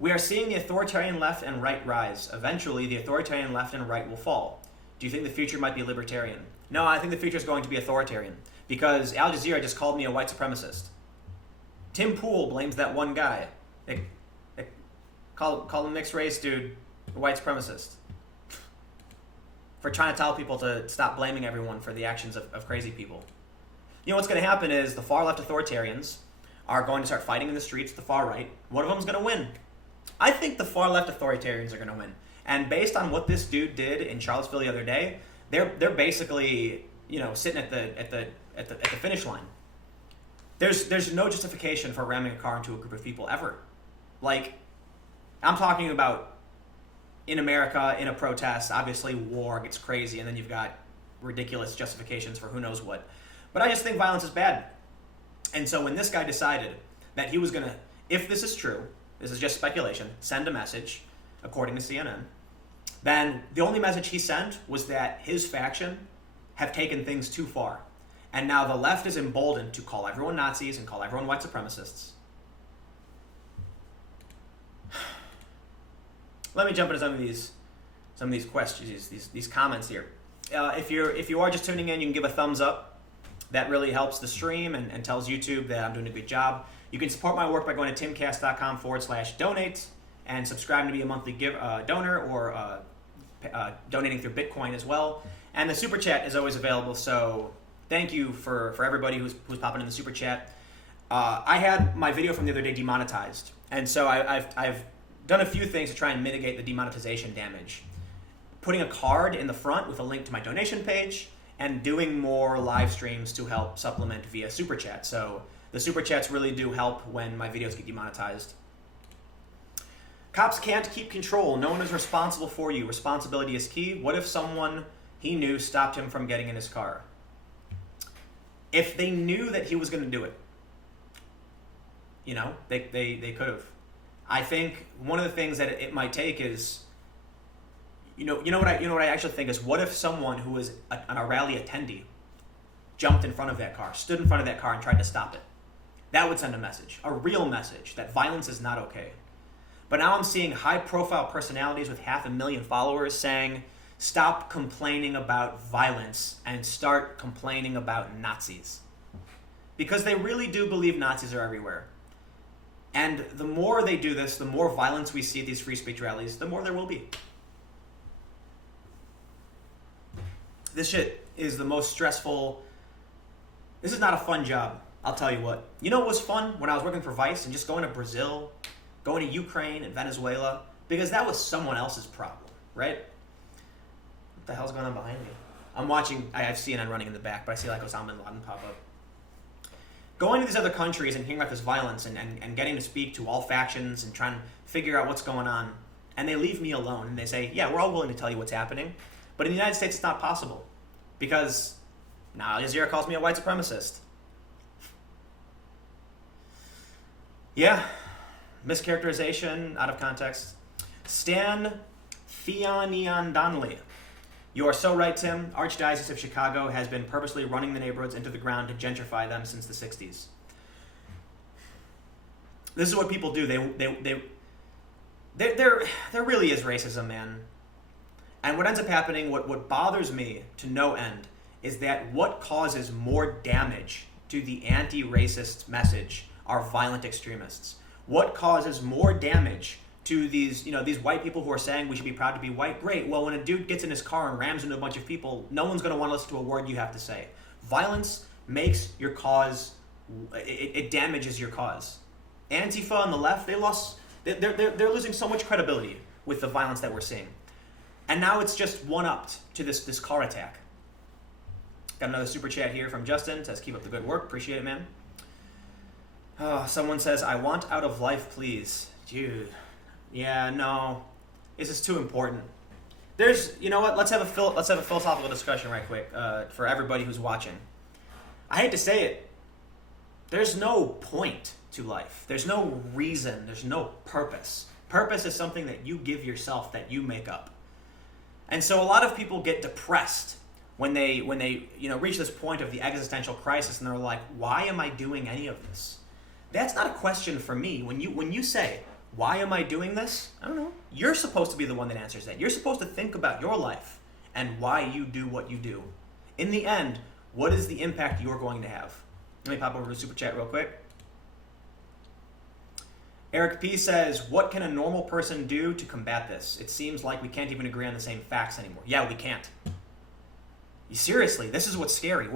We are seeing the authoritarian left and right rise. Eventually, the authoritarian left and right will fall. Do you think the future might be libertarian? No, I think the future is going to be authoritarian, because Al Jazeera just called me a white supremacist. Tim Pool blames that one guy. They call him mixed race dude a white supremacist for trying to tell people to stop blaming everyone for the actions of crazy people. What's going to happen is the far left authoritarians are going to start fighting in the streets with the far right. One of them's going to win. I think the far left authoritarians are going to win. And based on what this dude did in Charlottesville the other day, they're basically, sitting at the finish line. There's no justification for ramming a car into a group of people ever. Like, I'm talking about in America, in a protest, obviously war gets crazy, and then you've got ridiculous justifications for who knows what. But I just think violence is bad. And so when this guy decided that he was going to, if this is true, this is just speculation, send a message, according to CNN, then the only message he sent was that his faction have taken things too far. And now the left is emboldened to call everyone Nazis and call everyone white supremacists. Let me jump into some of these some of these questions, these comments here. If you are just tuning in, you can give a thumbs up. That really helps the stream and tells YouTube that I'm doing a good job. You can support my work by going to timcast.com/donate and subscribing to be a monthly donor or donating through Bitcoin as well. And the super chat is always available. So thank you for everybody who's popping in the super chat. I had my video from the other day demonetized, and so I've done a few things to try and mitigate the demonetization damage. Putting a card in the front with a link to my donation page, and doing more live streams to help supplement via super chat. So the super chats really do help when my videos get demonetized. Cops can't keep control. No one is responsible for you. Responsibility is key. What if someone he knew stopped him from getting in his car? If they knew that he was going to do it, they could have. I think one of the things that it might take is, you know what I actually think is, what if someone who was a rally attendee jumped in front of that car, stood in front of that car and tried to stop it? That would send a message, a real message, that violence is not okay. But now I'm seeing high-profile personalities with 500,000 followers saying, stop complaining about violence and start complaining about Nazis. Because they really do believe Nazis are everywhere. And the more they do this, the more violence we see at these free speech rallies, the more there will be. This shit is the most stressful. This is not a fun job, I'll tell you what. You know what was fun? When I was working for Vice and just going to Brazil, going to Ukraine and Venezuela, because that was someone else's problem, right? What the hell's going on behind me? I'm watching, I have CNN running in the back, but I see like Osama bin Laden pop up. Going to these other countries and hearing about this violence and getting to speak to all factions and trying to figure out what's going on, and they leave me alone and they say, yeah, we're all willing to tell you what's happening. But in the United States, it's not possible, because now Al Jazeera calls me a white supremacist. Yeah, mischaracterization, out of context. Stan Fianiandanli. You are so right, Tim. Archdiocese of Chicago has been purposely running the neighborhoods into the ground to gentrify them since the 60s. This is what people do. There really is racism, man. And what ends up happening, what bothers me to no end, is that what causes more damage to the anti-racist message are violent extremists. What causes more damage to these white people who are saying we should be proud to be white? Great. Well, when a dude gets in his car and rams into a bunch of people, no one's going to want to listen to a word you have to say. Violence makes your cause, it damages your cause. Antifa on the left, they're losing so much credibility with the violence that we're seeing. And now it's just one-upped to this car attack. Got another super chat here from Justin. Says, keep up the good work. Appreciate it, man. Someone says, I want out of life, please. Dude. Yeah, no. This is too important. You know what? Let's have a philosophical discussion right quick for everybody who's watching. I hate to say it. There's no point to life. There's no reason. There's no purpose. Purpose is something that you give yourself, that you make up. And so a lot of people get depressed when they reach this point of the existential crisis, and they're like, why am I doing any of this? That's not a question for me. When you say, why am I doing this? I don't know. You're supposed to be the one that answers that. You're supposed to think about your life and why you do what you do. In the end, what is the impact you're going to have? Let me pop over to Super Chat real quick. Eric P. says, what can a normal person do to combat this? It seems like we can't even agree on the same facts anymore. Yeah, we can't. Seriously, this is what's scary.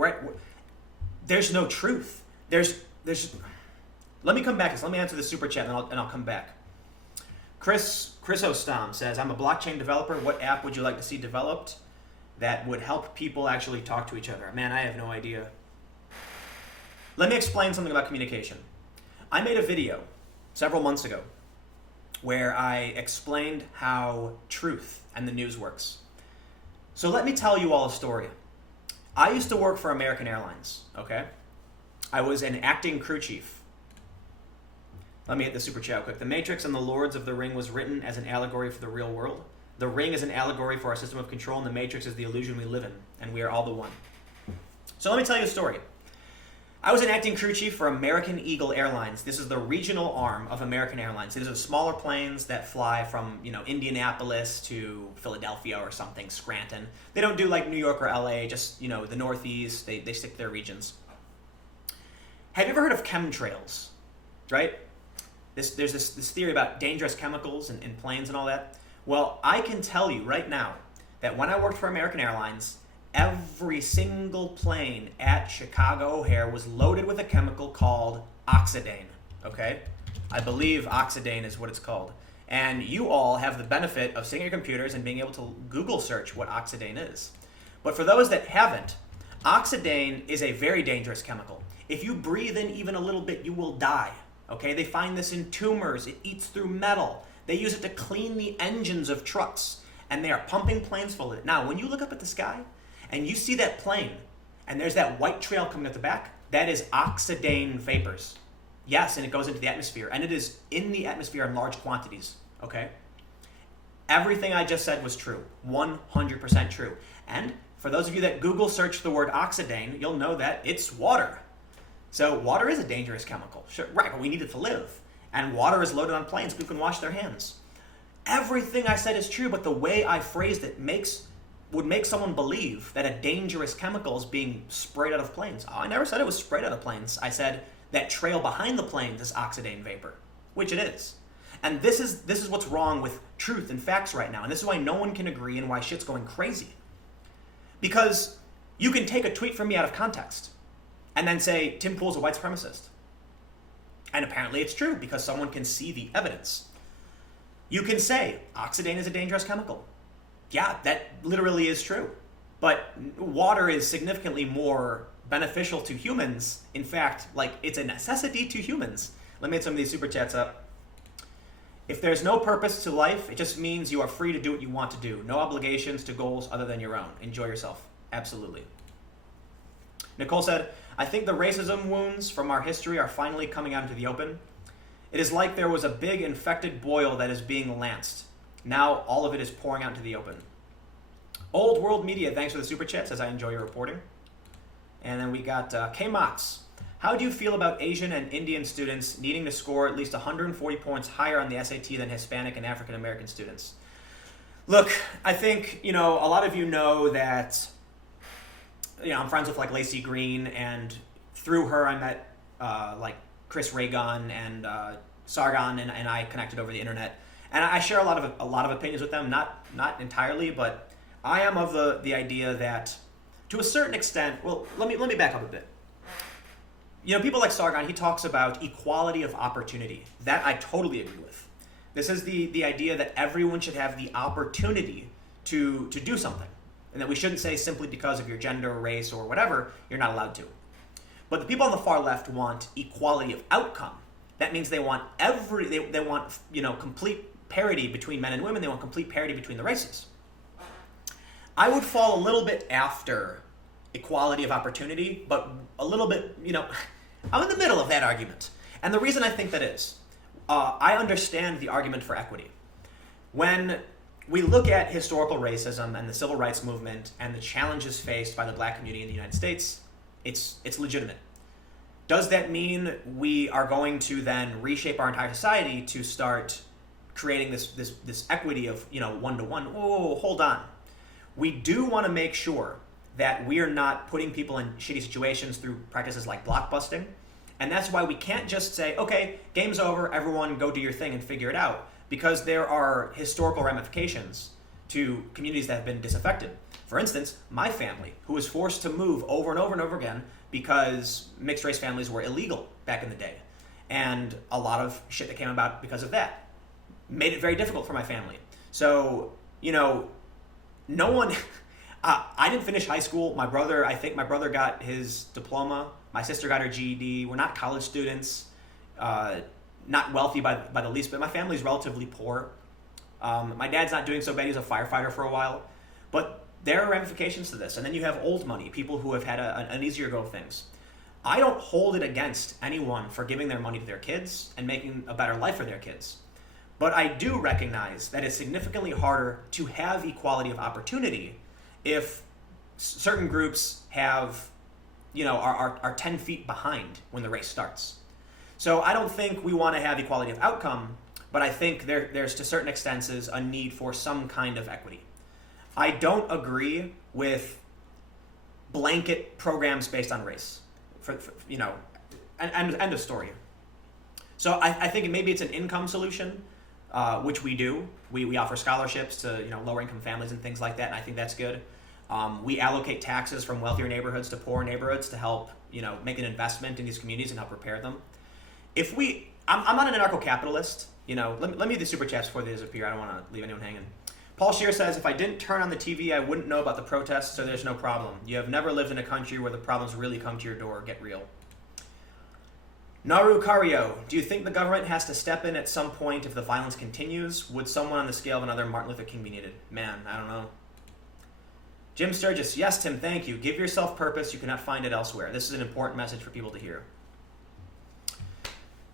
There's no truth. There's. Let me come back. Let me answer the super chat, and I'll come back. Chris Ostam says, I'm a blockchain developer. What app would you like to see developed that would help people actually talk to each other? Man, I have no idea. Let me explain something about communication. I made a video several months ago where I explained how truth and the news works. So let me tell you all a story. I used to work for American Airlines, okay? I was an acting crew chief. Let me hit the super chat quick. The Matrix and the Lords of the Ring was written as an allegory for the real world. The ring is an allegory for our system of control, and the Matrix is the illusion we live in, and we are all the one. So let me tell you a story. I was an acting crew chief for American Eagle Airlines. This is the regional arm of American Airlines. These are smaller planes that fly from, Indianapolis to Philadelphia or something, Scranton. They don't do like New York or LA, just, the Northeast. They stick to their regions. Have you ever heard of chemtrails? Right? There's this theory about dangerous chemicals in planes and all that. Well, I can tell you right now that when I worked for American Airlines, every single plane at Chicago O'Hare was loaded with a chemical called oxidane, okay? I believe oxidane is what it's called. And you all have the benefit of sitting at your computers and being able to Google search what oxidane is. But for those that haven't, oxidane is a very dangerous chemical. If you breathe in even a little bit, you will die, okay? They find this in tumors. It eats through metal. They use it to clean the engines of trucks, and they are pumping planes full of it. Now, when you look up at the sky, and you see that plane, and there's that white trail coming at the back, that is oxidane vapors. Yes, and it goes into the atmosphere, and it is in the atmosphere in large quantities, okay? Everything I just said was true, 100% true. And for those of you that Google search the word oxidane, you'll know that it's water. So water is a dangerous chemical, sure, right, but we need it to live. And water is loaded on planes, people can wash their hands. Everything I said is true, but the way I phrased it would make someone believe that a dangerous chemical is being sprayed out of planes. Oh, I never said it was sprayed out of planes. I said that trail behind the planes is oxidane vapor, which it is. And this is what's wrong with truth and facts right now. And this is why no one can agree and why shit's going crazy. Because you can take a tweet from me out of context and then say, Tim Pool's a white supremacist. And apparently it's true because someone can see the evidence. You can say oxidane is a dangerous chemical. Yeah, that literally is true. But water is significantly more beneficial to humans. In fact, it's a necessity to humans. Let me get some of these super chats up. If there's no purpose to life, it just means you are free to do what you want to do. No obligations to goals other than your own. Enjoy yourself. Absolutely. Nicole said, I think the racism wounds from our history are finally coming out into the open. It is like there was a big infected boil that is being lanced. Now all of it is pouring out into the open. Old World Media, thanks for the super chat, says I enjoy your reporting. And then we got K-Mox. How do you feel about Asian and Indian students needing to score at least 140 points higher on the SAT than Hispanic and African American students? Look, I think, a lot of you know that, I'm friends with Lacey Green, and through her I met Chris Raygon and Sargon, and I connected over the internet. And I share a lot of opinions with them, not entirely, but I am of the idea that, to a certain extent, well, let me back up a bit. People like Sargon, he talks about equality of opportunity. That I totally agree with. This is the idea that everyone should have the opportunity to do something, and that we shouldn't say simply because of your gender, or race, or whatever, you're not allowed to. But the people on the far left want equality of outcome. That means they want they want complete parity between men and women. They want complete parity between the races. I would fall a little bit after equality of opportunity, but a little bit, I'm in the middle of that argument. And the reason I think that is, I understand the argument for equity. When we look at historical racism and the civil rights movement and the challenges faced by the black community in the United States, it's legitimate. Does that mean we are going to then reshape our entire society to start creating this equity of one-to-one? Oh, hold on. We do want to make sure that we are not putting people in shitty situations through practices like blockbusting. And that's why we can't just say, okay, game's over, everyone go do your thing and figure it out. Because there are historical ramifications to communities that have been disaffected. For instance, my family, who was forced to move over and over and over again because mixed race families were illegal back in the day. And a lot of shit that came about because of that made it very difficult for my family. So, no one... I didn't finish high school. I think my brother got his diploma. My sister got her GED. We're not college students, not wealthy by the least, but my family's relatively poor. My dad's not doing so bad. He's a firefighter for a while. But there are ramifications to this. And then you have old money, people who have had an easier go of things. I don't hold it against anyone for giving their money to their kids and making a better life for their kids. But I do recognize that it's significantly harder to have equality of opportunity if certain groups have are 10 feet behind when the race starts. So I don't think we want to have equality of outcome, but I think there's to certain extents a need for some kind of equity. I don't agree with blanket programs based on race. End of story. So I think maybe it's an income solution, which we do. We offer scholarships to lower income families and things like that, and I think that's good. We allocate taxes from wealthier neighborhoods to poorer neighborhoods to help make an investment in these communities and help repair them. I'm not an anarcho-capitalist. Let me read the super chats before they disappear. I don't want to leave anyone hanging. Paul Scheer says, if I didn't turn on the TV, I wouldn't know about the protests, so there's no problem. You have never lived in a country where the problems really come to your door. Get real. Naru Cario, do you think the government has to step in at some point if the violence continues? Would someone on the scale of another Martin Luther King be needed? Man, I don't know. Jim Sturgis, yes, Tim, thank you. Give yourself purpose. You cannot find it elsewhere. This is an important message for people to hear.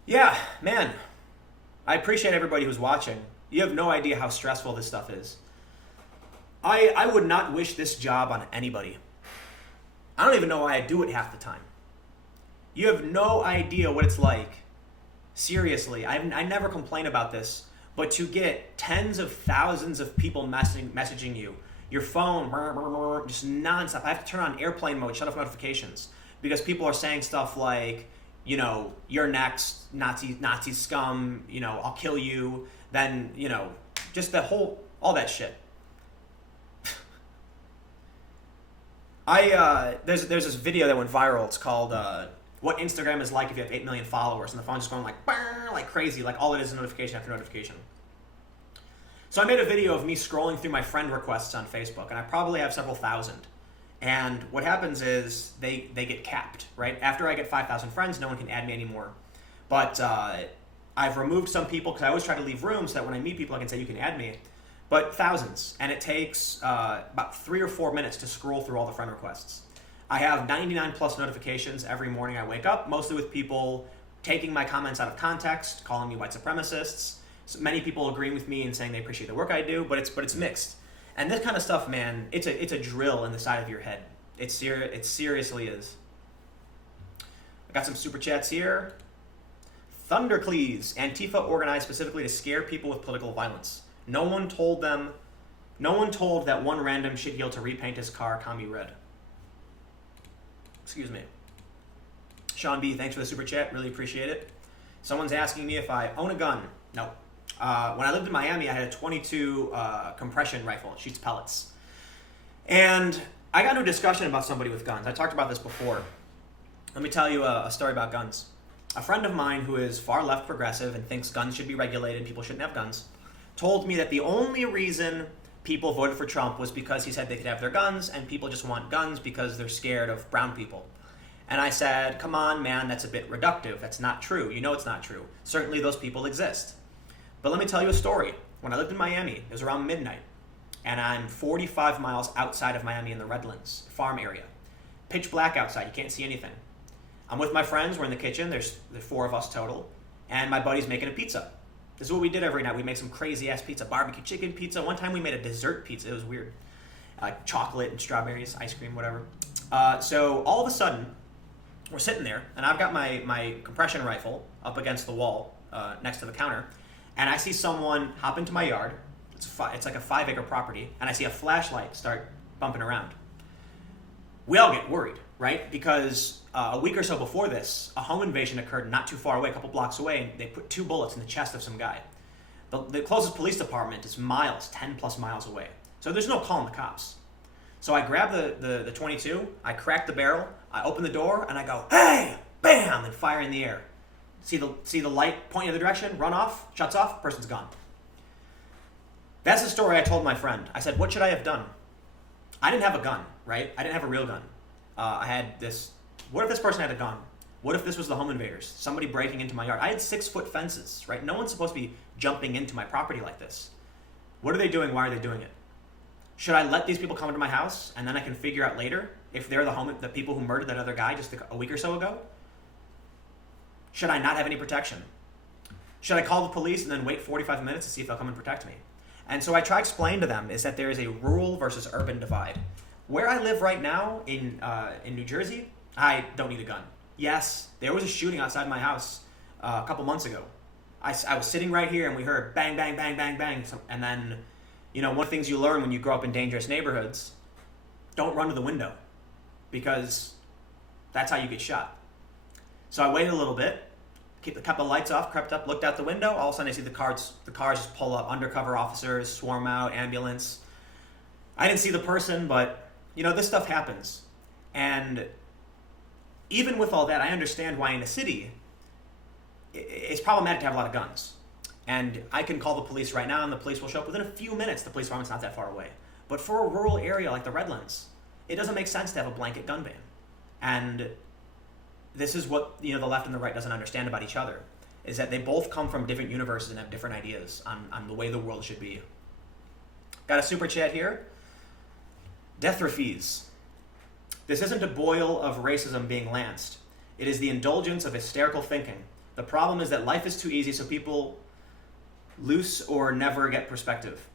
Yeah, man, I appreciate everybody who's watching. You have no idea how stressful this stuff is. I would not wish this job on anybody. I don't even know why I do it half the time. You have no idea what it's like. Seriously, I never complain about this, but to get tens of thousands of people messaging you, your phone, just nonstop. I have to turn on airplane mode, shut off notifications, because people are saying stuff like, you're next, Nazi scum, I'll kill you. Then, just all that shit. There's this video that went viral. It's called What Instagram is Like If You Have 8 million followers, and the phone's just going like crazy, like all it is notification after notification. So I made a video of me scrolling through my friend requests on Facebook, and I probably have several thousand. And what happens is they get capped, right? After I get 5,000 friends, no one can add me anymore. But I've removed some people because I always try to leave room so that when I meet people, I can say, you can add me. But thousands, and it takes about 3 or 4 minutes to scroll through all the friend requests. I have 99 plus notifications every morning I wake up, mostly with people taking my comments out of context, calling me white supremacists. So many people agreeing with me and saying they appreciate the work I do, but it's mixed. And this kind of stuff, man, it's a drill in the side of your head. It seriously is. I got some super chats here. Thundercleese, Antifa organized specifically to scare people with political violence. No one told that one random shitheel to repaint his car commie red. Excuse me. Sean B, thanks for the super chat. Really appreciate it. Someone's asking me if I own a gun. No. When I lived in Miami, I had a 22 compression rifle. It shoots pellets. And I got into a discussion about somebody with guns. I talked about this before. Let me tell you a story about guns. A friend of mine who is far left progressive and thinks guns should be regulated and people shouldn't have guns told me that the only reason people voted for Trump was because he said they could have their guns, and people just want guns because they're scared of brown people. And I said, come on, man, that's a bit reductive. That's not true. You know it's not true. Certainly those people exist. But let me tell you a story. When I lived in Miami, it was around midnight, and I'm 45 miles outside of Miami in the Redlands farm area. Pitch black outside. You can't see anything. I'm with my friends. We're in the kitchen. There's 4 of us total, and my buddy's making a pizza. This is what we did every night. We make some crazy-ass pizza, barbecue chicken pizza. One time we made a dessert pizza. It was weird. Chocolate and strawberries, ice cream, whatever. So all of a sudden, we're sitting there, and I've got my compression rifle up against the wall next to the counter, and I see someone hop into my yard. It's like a 5-acre property, and I see a flashlight start bumping around. We all get worried, right? Because a week or so before this, a home invasion occurred not too far away, a couple blocks away, and they put 2 bullets in the chest of some guy. The closest police department is miles, 10 plus miles away. So there's no calling the cops. So I grab the 22, I crack the barrel, I open the door, and I go, hey, bam, and fire in the air. See the light pointing in the direction, run off, shuts off, person's gone. That's the story I told my friend. I said, what should I have done? I didn't have a gun, right? I didn't have a real gun. I had this. What if this person had a gun? What if this was the home invaders? Somebody breaking into my yard. I had 6-foot fences, right? No one's supposed to be jumping into my property like this. What are they doing? Why are they doing it? Should I let these people come into my house and then I can figure out later if they're the people who murdered that other guy just a week or so ago? Should I not have any protection? Should I call the police and then wait 45 minutes to see if they'll come and protect me? And so I try to explain to them is that there is a rural versus urban divide. Where I live right now in New Jersey, I don't need a gun. Yes, there was a shooting outside my house a couple months ago. I was sitting right here and we heard bang, bang, bang, bang, bang. And then, one of the things you learn when you grow up in dangerous neighborhoods, don't run to the window because that's how you get shot. So I waited a little bit, kept the lights off, crept up, looked out the window. All of a sudden I see the cars just pull up, undercover officers swarm out, ambulance. I didn't see the person, but this stuff happens. And even with all that, I understand why in a city it's problematic to have a lot of guns. And I can call the police right now and the police will show up within a few minutes. The police department's not that far away. But for a rural area like the Redlands, it doesn't make sense to have a blanket gun ban. And this is what the left and the right doesn't understand about each other, is that they both come from different universes and have different ideas on the way the world should be. Got a super chat here. Death Refiz. This isn't a boil of racism being lanced. It is the indulgence of hysterical thinking. The problem is that life is too easy, so people lose or never get perspective.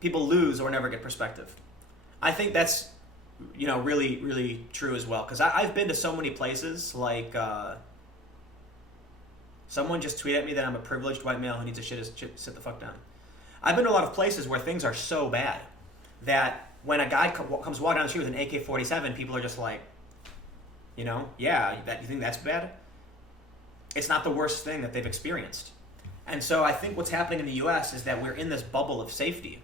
People lose or never get perspective. I think that's, really, really true as well. Because I've been to so many places, like, someone just tweeted at me that I'm a privileged white male who needs to sit the fuck down. I've been to a lot of places where things are so bad that when a guy comes walking down the street with an AK-47, people are just like, yeah, you think that's bad? It's not the worst thing that they've experienced. And so I think what's happening in the US is that we're in this bubble of safety.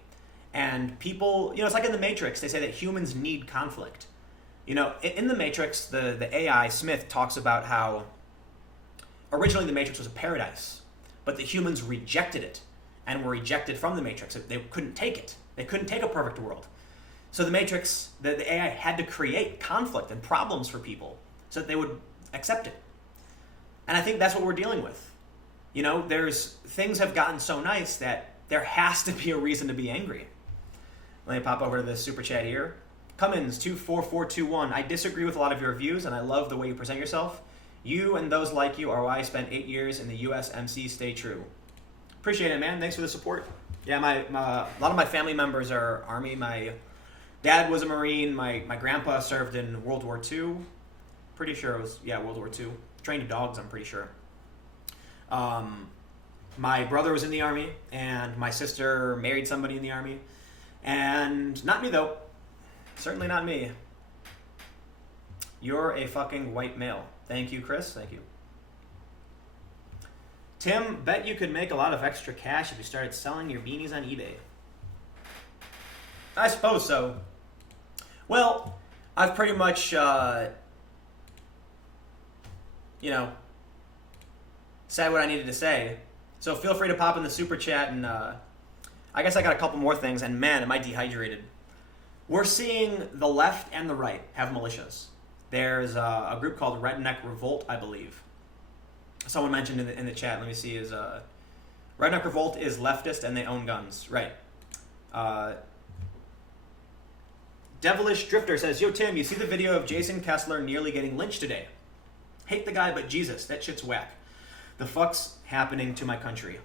And people, it's like in the Matrix, they say that humans need conflict. In the Matrix, the AI, Smith, talks about how originally the Matrix was a paradise, but the humans rejected it and were ejected from the Matrix. They couldn't take it. They couldn't take a perfect world. So the Matrix, the AI had to create conflict and problems for people so that they would accept it. And I think that's what we're dealing with. Things have gotten so nice that there has to be a reason to be angry. Let me pop over to the super chat here. Cummins 24421. I disagree with a lot of your views, and I love the way you present yourself. You and those like you are why I spent 8 years in the USMC. Stay true. Appreciate it, man. Thanks for the support. Yeah, a lot of my family members are Army. My dad was a Marine. My grandpa served in World War II. Pretty sure it was, World War II. Trained dogs, I'm pretty sure. My brother was in the Army, and my sister married somebody in the Army. And not me, though. Certainly not me. You're a fucking white male. Thank you, Chris. Thank you. Tim, bet you could make a lot of extra cash if you started selling your beanies on eBay. I suppose so. Well, I've pretty much, said what I needed to say. So feel free to pop in the super chat, and I guess I got a couple more things, and man, am I dehydrated. We're seeing the left and the right have militias. There's a group called Redneck Revolt, I believe. Someone mentioned in the chat, let me see, is Redneck Revolt is leftist and they own guns. Right. Devilish Drifter says, Yo, Tim, you see the video of Jason Kessler nearly getting lynched today? Hate the guy, but Jesus, that shit's whack. The fuck's happening to my country?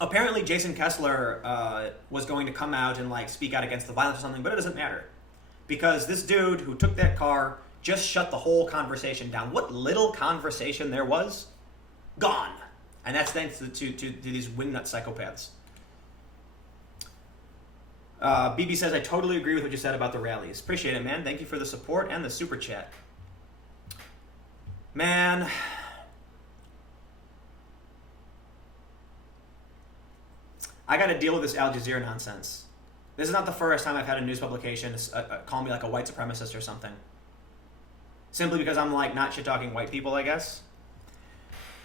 Apparently, Jason Kessler was going to come out and speak out against the violence or something, but it doesn't matter. Because this dude who took that car just shut the whole conversation down. What little conversation there was, gone. And that's thanks to these wingnut psychopaths. BB says, I totally agree with what you said about the rallies. Appreciate it, man. Thank you for the support and the super chat. Man. I got to deal with this Al Jazeera nonsense. This is not the first time I've had a news publication call me a white supremacist or something. Simply because I'm not shit-talking white people, I guess.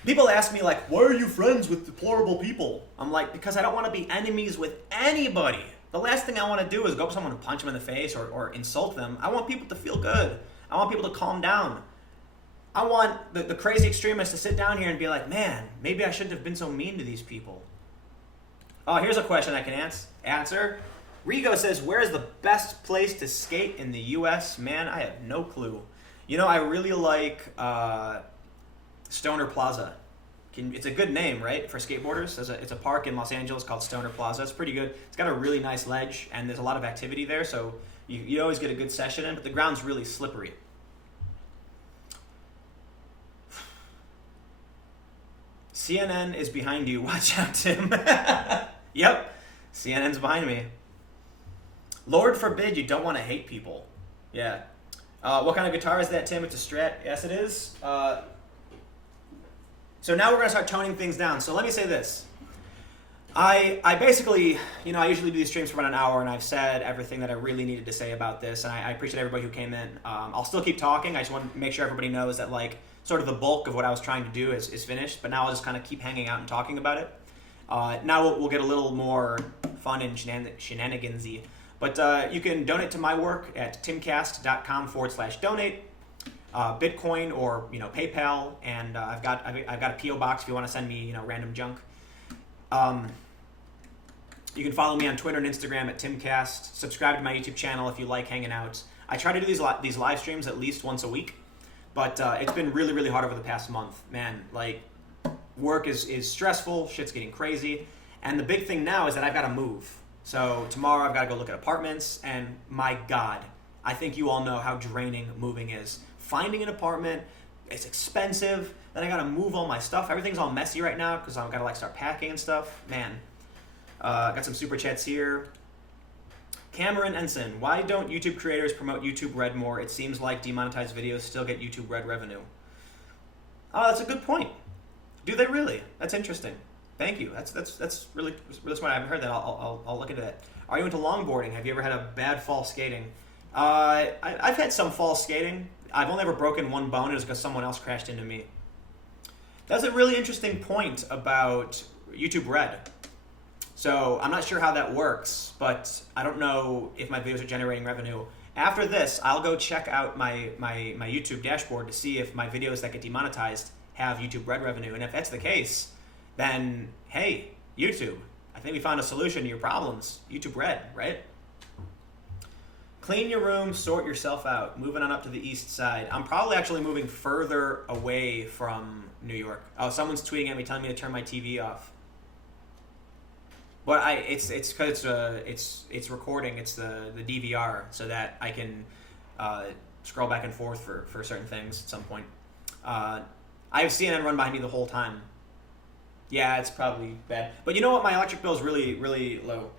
People ask me why are you friends with deplorable people? I'm because I don't want to be enemies with anybody. The last thing I want to do is go up to someone and punch them in the face or insult them. I want people to feel good. I want people to calm down. I want the crazy extremists to sit down here and be man, maybe I shouldn't have been so mean to these people. Oh, here's a question I can answer. Rigo says, where is the best place to skate in the U.S.? Man, I have no clue. I really like Stoner Plaza. It's a good name, right, for skateboarders. It's a park in Los Angeles called Stoner Plaza. It's pretty good. It's got a really nice ledge, and there's a lot of activity there, so you always get a good session in, but the ground's really slippery. CNN is behind you. Watch out, Tim. Yep, CNN's behind me. Lord forbid you don't want to hate people. Yeah. What kind of guitar is that, Tim? It's a Strat. Yes, it is. So now we're going to start toning things down. So let me say this. I basically, I usually do these streams for about an hour, and I've said everything that I really needed to say about this, and I appreciate everybody who came in. I'll still keep talking. I just want to make sure everybody knows that, sort of the bulk of what I was trying to do is finished, but now I'll just kind of keep hanging out and talking about it. Now we'll get a little more fun and shenanigansy. But you can donate to my work at timcast.com/donate, Bitcoin or PayPal, and I've got a PO box if you want to send me random junk. You can follow me on Twitter and Instagram at timcast. Subscribe to my YouTube channel if you like hanging out. I try to do these live streams at least once a week, but it's been really, really hard over the past month. Man, work is stressful, shit's getting crazy, and the big thing now is that I've got to move. So tomorrow I've got to go look at apartments, and my God, I think you all know how draining moving is. Finding an apartment, it's expensive, then I got to move all my stuff. Everything's all messy right now because I've got to start packing and stuff. Man, got some super chats here. Cameron Ensign, why don't YouTube creators promote YouTube Red more? It seems like demonetized videos still get YouTube Red revenue. Oh, that's a good point. Do they really? That's interesting. Thank you. That's really smart. I haven't heard that. I'll look into that. Are you into longboarding? Have you ever had a bad fall skating? I've had some fall skating. I've only ever broken one bone. It was because someone else crashed into me. That's a really interesting point about YouTube Red. So I'm not sure how that works, but I don't know if my videos are generating revenue. After this, I'll go check out my YouTube dashboard to see if my videos that get demonetized have YouTube Red revenue. And if that's the case, then, hey, YouTube, I think we found a solution to your problems. YouTube Red, right? Clean your room, sort yourself out. Moving on up to the east side. I'm probably actually moving further away from New York. Oh, someone's tweeting at me telling me to turn my TV off. But it's because it's recording. It's the DVR, so that I can scroll back and forth for certain things at some point. I have CNN run behind me the whole time. Yeah, it's probably bad. But you know what? My electric bill is really, really low.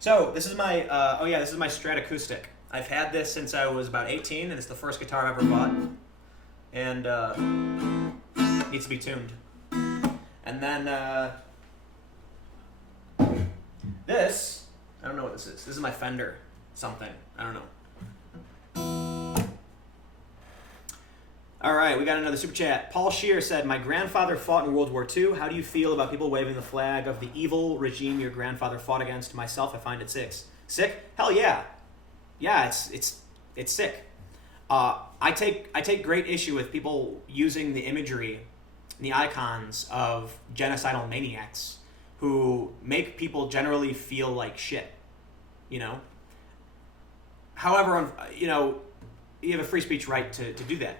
So this is my this is my Strat acoustic. I've had this since I was about 18, and it's the first guitar I've ever bought. And needs to be tuned. And then this, I don't know what this is. This is my Fender something. I don't know. All right, we got another super chat. Paul Shear said, my grandfather fought in World War II. How do you feel about people waving the flag of the evil regime your grandfather fought against? Myself, I find it sick. Sick? Hell yeah. Yeah, it's sick. I take great issue with people using the imagery and the icons of genocidal maniacs who make people generally feel like shit, However, you have a free speech right to do that.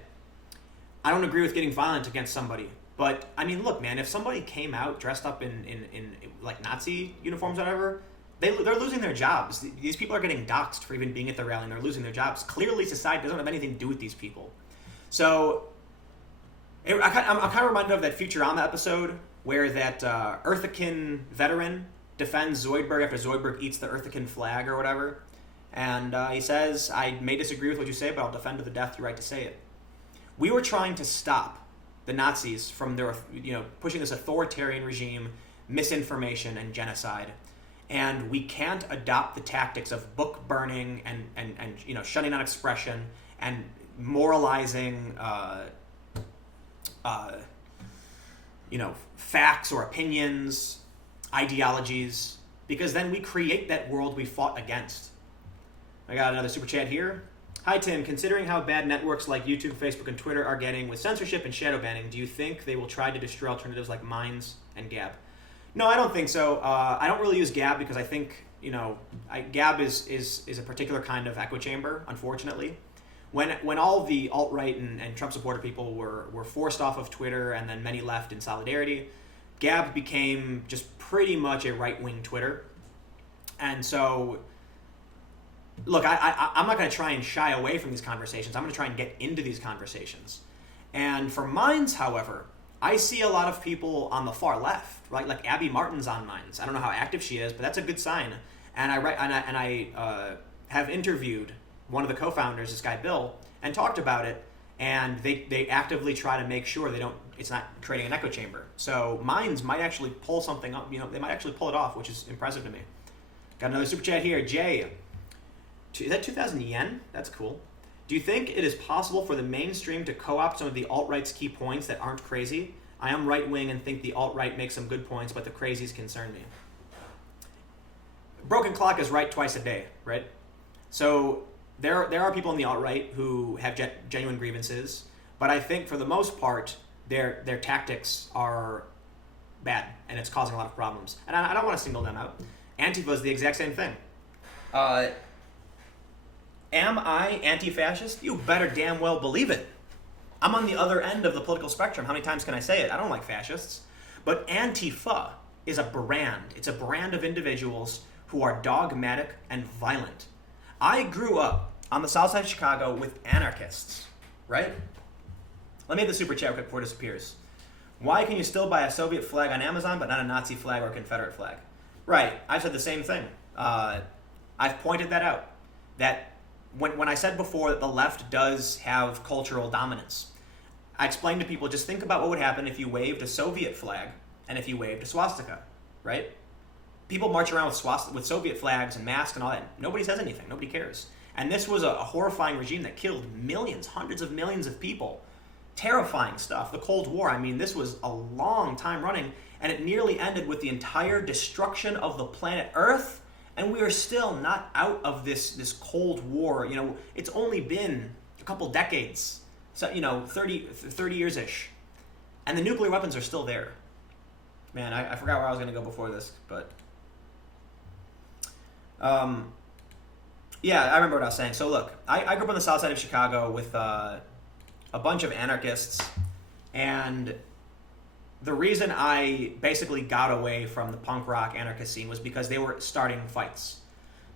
I don't agree with getting violent against somebody, but I mean, look, man, if somebody came out dressed up in like Nazi uniforms or whatever, they're losing their jobs. These people are getting doxxed for even being at the rally, and they're losing their jobs. Clearly, society doesn't have anything to do with these people. So, I'm kind of reminded of that Futurama episode where that Earthican veteran defends Zoidberg after Zoidberg eats the Earthican flag or whatever, and he says, I may disagree with what you say, but I'll defend to the death your right to say it. We were trying to stop the Nazis from their, pushing this authoritarian regime, misinformation, and genocide. And we can't adopt the tactics of book burning and shutting down expression and moralizing, facts or opinions, ideologies, because then we create that world we fought against. I got another super chat here. Hi, Tim. Considering how bad networks like YouTube, Facebook, and Twitter are getting with censorship and shadow banning, do you think they will try to destroy alternatives like Minds and Gab? No, I don't think so. I don't really use Gab because I think, Gab is a particular kind of echo chamber, unfortunately. When all the alt-right and Trump supporter people were forced off of Twitter and then many left in solidarity, Gab became just pretty much a right-wing Twitter. And so, look, I'm not going to try and shy away from these conversations. I'm going to try and get into these conversations. And for Minds, however, I see a lot of people on the far left, right? Like Abby Martin's on Minds. I don't know how active she is, but that's a good sign. And I have interviewed one of the co-founders, this guy Bill, and talked about it. And they actively try to make sure it's not creating an echo chamber. So Minds might actually pull something up. They might actually pull it off, which is impressive to me. Got another super chat here, Jay. Is that 2,000 yen? That's cool. Do you think it is possible for the mainstream to co-opt some of the alt-right's key points that aren't crazy? I am right-wing and think the alt-right makes some good points, but the crazies concern me. Broken clock is right twice a day, right? So there are people in the alt-right who have genuine grievances, but I think for the most part, their tactics are bad, and it's causing a lot of problems. And I don't want to single them out. Antifa is the exact same thing. Am I anti-fascist? You better damn well believe it. I'm on the other end of the political spectrum. How many times can I say it? I don't like fascists. But Antifa is a brand. It's a brand of individuals who are dogmatic and violent. I grew up on the south side of Chicago with anarchists, right? Let me hit the super chat quick before it disappears. Why can you still buy a Soviet flag on Amazon but not a Nazi flag or a Confederate flag? Right, I've said the same thing. I've pointed that out. That when I said before that the left does have cultural dominance, I explained to people, just think about what would happen if you waved a Soviet flag and if you waved a swastika, right? People march around with Soviet flags and masks and all that. Nobody says anything. Nobody cares. And this was a horrifying regime that killed millions, hundreds of millions of people. Terrifying stuff. The Cold War, I mean, this was a long time running, and it nearly ended with the entire destruction of the planet Earth, and we are still not out of this Cold War. It's only been a couple decades, so 30 years-ish, and the nuclear weapons are still there. Man, I forgot where I was going to go before this, but yeah, I remember what I was saying. So look, I grew up on the south side of Chicago with a bunch of anarchists, and the reason I basically got away from the punk rock anarchist scene was because they were starting fights.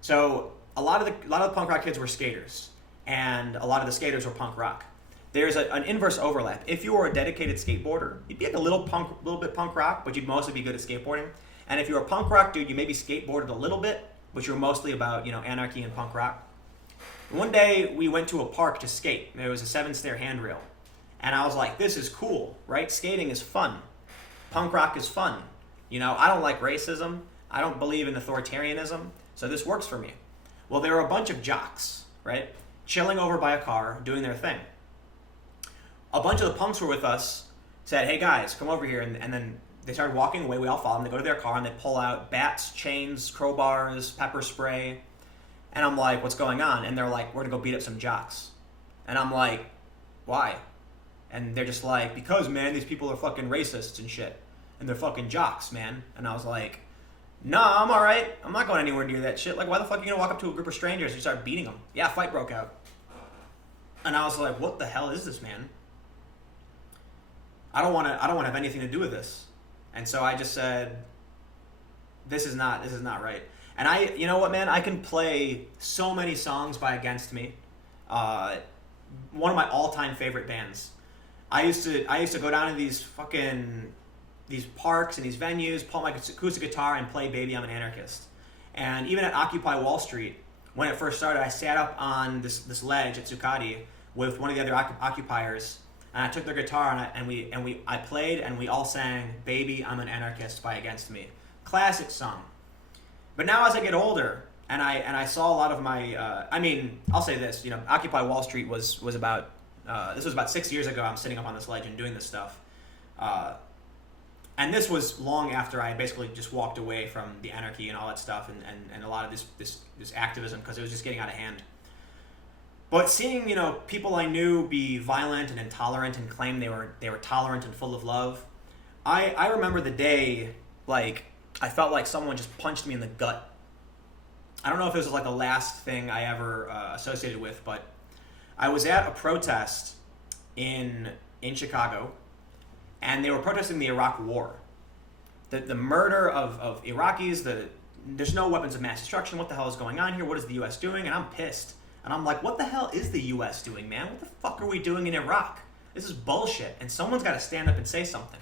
So a lot of the punk rock kids were skaters, and a lot of the skaters were punk rock. There's an inverse overlap. If you were a dedicated skateboarder, you'd be like a little bit punk rock, but you'd mostly be good at skateboarding. And if you're a punk rock dude, you maybe skateboarded a little bit, but you're mostly about anarchy and punk rock. One day we went to a park to skate. There was a 7-stair handrail, and I was like, "This is cool, right? Skating is fun. Punk rock is fun. I don't like racism. I don't believe in authoritarianism, so this works for me." Well, there were a bunch of jocks, right, chilling over by a car, doing their thing. A bunch of the punks were with us, said, "Hey guys, come over here," and then they started walking away. We all follow them. They go to their car and they pull out bats, chains, crowbars, pepper spray. And I'm like, "What's going on?" And they're like, "We're gonna go beat up some jocks." And I'm like, "Why?" And they're just like, "Because, man, these people are fucking racists and shit. And they're fucking jocks, man." And I was like, "Nah, I'm alright. I'm not going anywhere near that shit. Like, why the fuck are you gonna walk up to a group of strangers and start beating them?" Yeah, a fight broke out. And I was like, "What the hell is this, man? I don't want to have anything to do with this." And so I just said, this is not right. And you know what, man? I can play so many songs by Against Me. One of my all-time favorite bands. I used to go down to these parks and these venues, pull my acoustic guitar and play "Baby, I'm an Anarchist." And even at Occupy Wall Street, when it first started, I sat up on this ledge at Zuccotti with one of the other occupiers, and I took their guitar and I played, and we all sang "Baby, I'm an Anarchist" by Against Me. Classic song. But now as I get older, and I saw a lot of my, I'll say this, Occupy Wall Street was about, this was about 6 years ago. I'm sitting up on this ledge and doing this stuff. And this was long after I basically just walked away from the anarchy and all that stuff and a lot of this activism, because it was just getting out of hand. But seeing, people I knew be violent and intolerant and claim they were tolerant and full of love, I remember the day, like, I felt like someone just punched me in the gut. I don't know if this was like the last thing I ever associated with, but I was at a protest in Chicago, and they were protesting the Iraq War. The murder of Iraqis, there's no weapons of mass destruction. What the hell is going on here? What is the U.S. doing? And I'm pissed. And I'm like, what the hell is the U.S. doing, man? What the fuck are we doing in Iraq? This is bullshit, and someone's got to stand up and say something.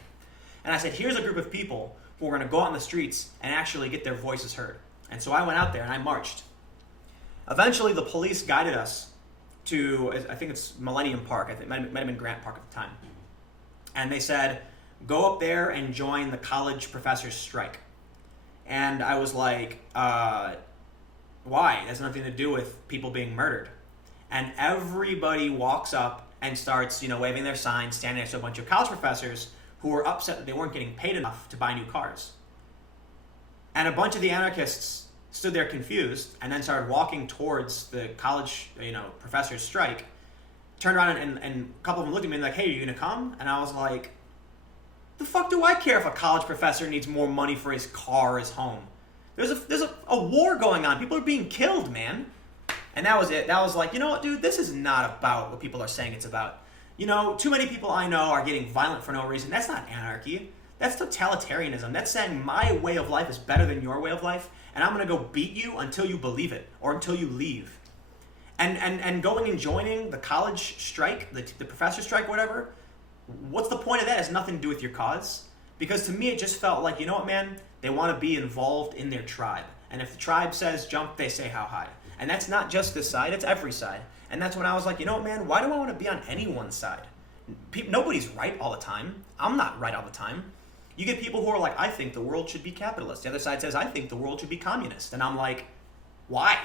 And I said, here's a group of people who are going to go out in the streets and actually get their voices heard. And so I went out there and I marched. Eventually, the police guided us to, I think it's Millennium Park. I think it might have been Grant Park at the time. And they said, go up there and join the college professors' strike. And I was like, why? It has nothing to do with people being murdered. And everybody walks up and starts, waving their signs, standing next to a bunch of college professors who were upset that they weren't getting paid enough to buy new cars. And a bunch of the anarchists stood there confused and then started walking towards the college, professors' strike, turned around and a couple of them looked at me and like, hey, are you going to come? And I was like, the fuck do I care if a college professor needs more money for his car or his home? There's a war going on. People are being killed, man. And that was it. That was like, you know what, dude? This is not about what people are saying it's about. Too many people I know are getting violent for no reason. That's not anarchy. That's totalitarianism. That's saying my way of life is better than your way of life, and I'm going to go beat you until you believe it or until you leave. And going and joining the college strike, the professor strike, whatever, what's the point of that? It has nothing to do with your cause. Because to me, it just felt like, you know what, man? They want to be involved in their tribe. And if the tribe says jump, they say how high. And that's not just this side, it's every side. And that's when I was like, you know what, man? Why do I want to be on anyone's side? Nobody's right all the time. I'm not right all the time. You get people who are like, I think the world should be capitalist. The other side says, I think the world should be communist. And I'm like, why?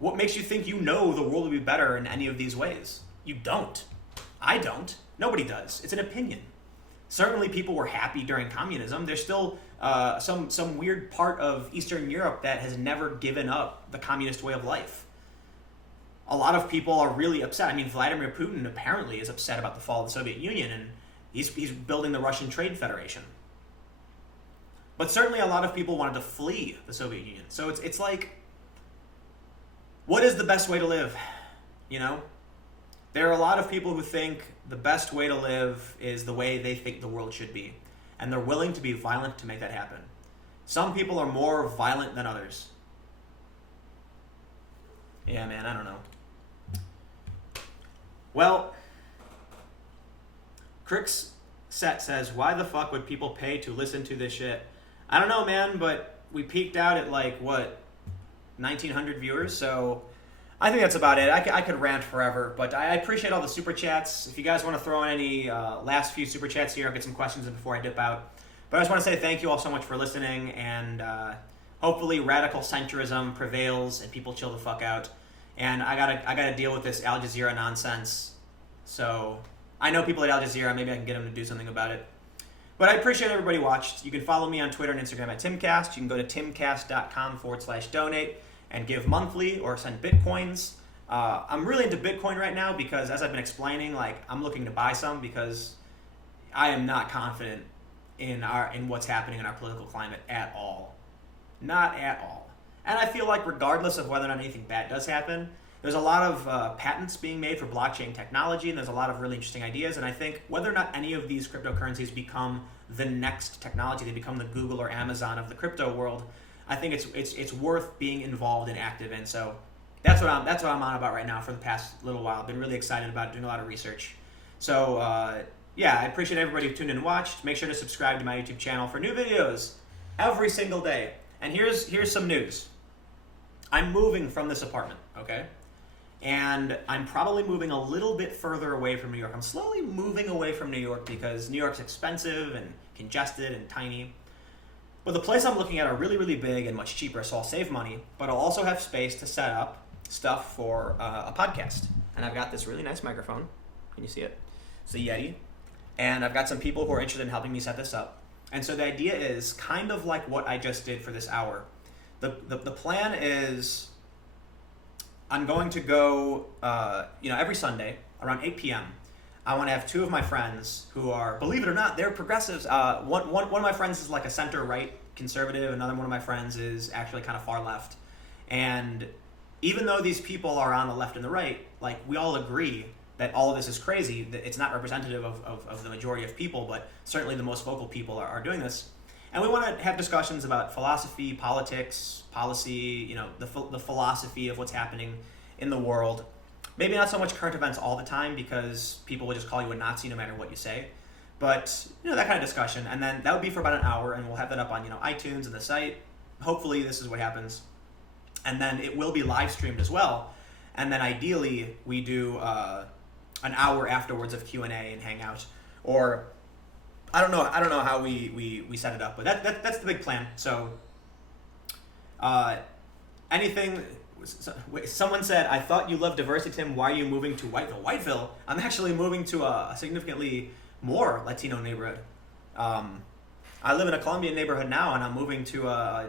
What makes you think the world would be better in any of these ways? You don't. I don't. Nobody does. It's an opinion. Certainly people were happy during communism. There's still some weird part of Eastern Europe that has never given up the communist way of life. A lot of people are really upset. I mean, Vladimir Putin apparently is upset about the fall of the Soviet Union, and he's building the Russian Trade Federation. But certainly a lot of people wanted to flee the Soviet Union. So it's like, what is the best way to live? There are a lot of people who think the best way to live is the way they think the world should be. And they're willing to be violent to make that happen. Some people are more violent than others. Yeah, man, I don't know. Well, Crix Set says, why the fuck would people pay to listen to this shit? I don't know, man, but we peaked out at 1,900 viewers, so I think that's about it. I could rant forever, but I appreciate all the super chats. If you guys want to throw in any last few super chats here, I'll get some questions in before I dip out. But I just want to say thank you all so much for listening, and hopefully radical centrism prevails and people chill the fuck out. And I gotta deal with this Al Jazeera nonsense. So I know people at Al Jazeera. Maybe I can get them to do something about it. But I appreciate everybody watched. You can follow me on Twitter and Instagram at Timcast. You can go to timcast.com/donate and give monthly or send Bitcoins. I'm really into Bitcoin right now because, as I've been explaining, I'm looking to buy some because I am not confident in what's happening in our political climate at all. Not at all. And I feel like regardless of whether or not anything bad does happen, there's a lot of patents being made for blockchain technology, and there's a lot of really interesting ideas. And I think whether or not any of these cryptocurrencies become the next technology, they become the Google or Amazon of the crypto world, I think it's worth being involved and active in. So that's what I'm on about right now for the past little while. I've been really excited about it, doing a lot of research. So yeah, I appreciate everybody who tuned in and watched. Make sure to subscribe to my YouTube channel for new videos every single day. And here's some news. I'm moving from this apartment, okay? And I'm probably moving a little bit further away from New York. I'm slowly moving away from New York because New York's expensive and congested and tiny. But the place I'm looking at are really, really big and much cheaper, so I'll save money, but I'll also have space to set up stuff for a podcast. And I've got this really nice microphone. Can you see it? It's a Yeti. And I've got some people who are interested in helping me set this up. And so the idea is kind of like what I just did for this hour. The plan is I'm going to go, every Sunday around 8 p.m. I want to have two of my friends who are, believe it or not, they're progressives. One of my friends is like a center-right conservative. Another one of my friends is actually kind of far left. And even though these people are on the left and the right, we all agree that all of this is crazy, that it's not representative of the majority of people, but certainly the most vocal people are doing this. And we want to have discussions about philosophy, politics, policy, the philosophy of what's happening in the world. Maybe not so much current events all the time because people will just call you a Nazi no matter what you say. But, that kind of discussion. And then that would be for about an hour, and we'll have that up on, iTunes and the site. Hopefully this is what happens. And then it will be live streamed as well. And then ideally we do an hour afterwards of Q&A and hangout. Or I don't know how we set it up, but that's the big plan. So anything. Someone said, I thought you loved diversity, Tim. Why are you moving to Whiteville? Whiteville? I'm actually moving to a significantly more Latino neighborhood. I live in a Colombian neighborhood now, and I'm moving to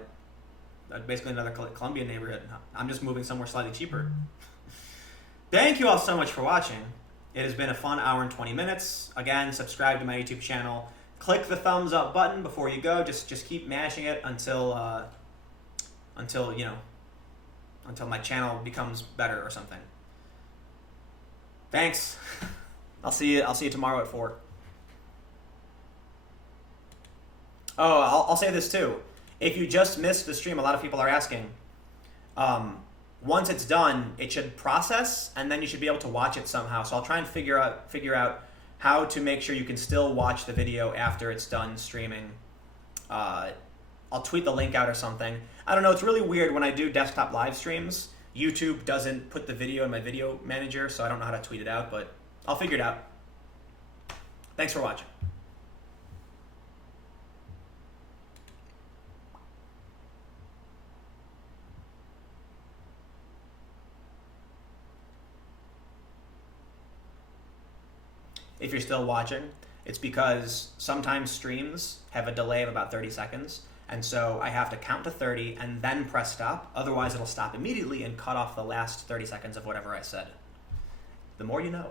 basically another Colombian neighborhood. I'm just moving somewhere slightly cheaper. Thank you all so much for watching. It has been a fun hour and 20 minutes. Again, subscribe to my YouTube channel. Click the thumbs up button before you go. Just keep mashing it until my channel becomes better or something. Thanks. I'll see you tomorrow at 4. Oh, I'll say this too. If you just missed the stream, a lot of people are asking. Once it's done, it should process, and then you should be able to watch it somehow. So I'll try and figure out how to make sure you can still watch the video after it's done streaming. I'll tweet the link out or something. I don't know, it's really weird when I do desktop live streams. YouTube doesn't put the video in my video manager, so I don't know how to tweet it out, but I'll figure it out. Thanks for watching. If you're still watching, it's because sometimes streams have a delay of about 30 seconds. And so I have to count to 30 and then press stop. Otherwise, it'll stop immediately and cut off the last 30 seconds of whatever I said. The more you know.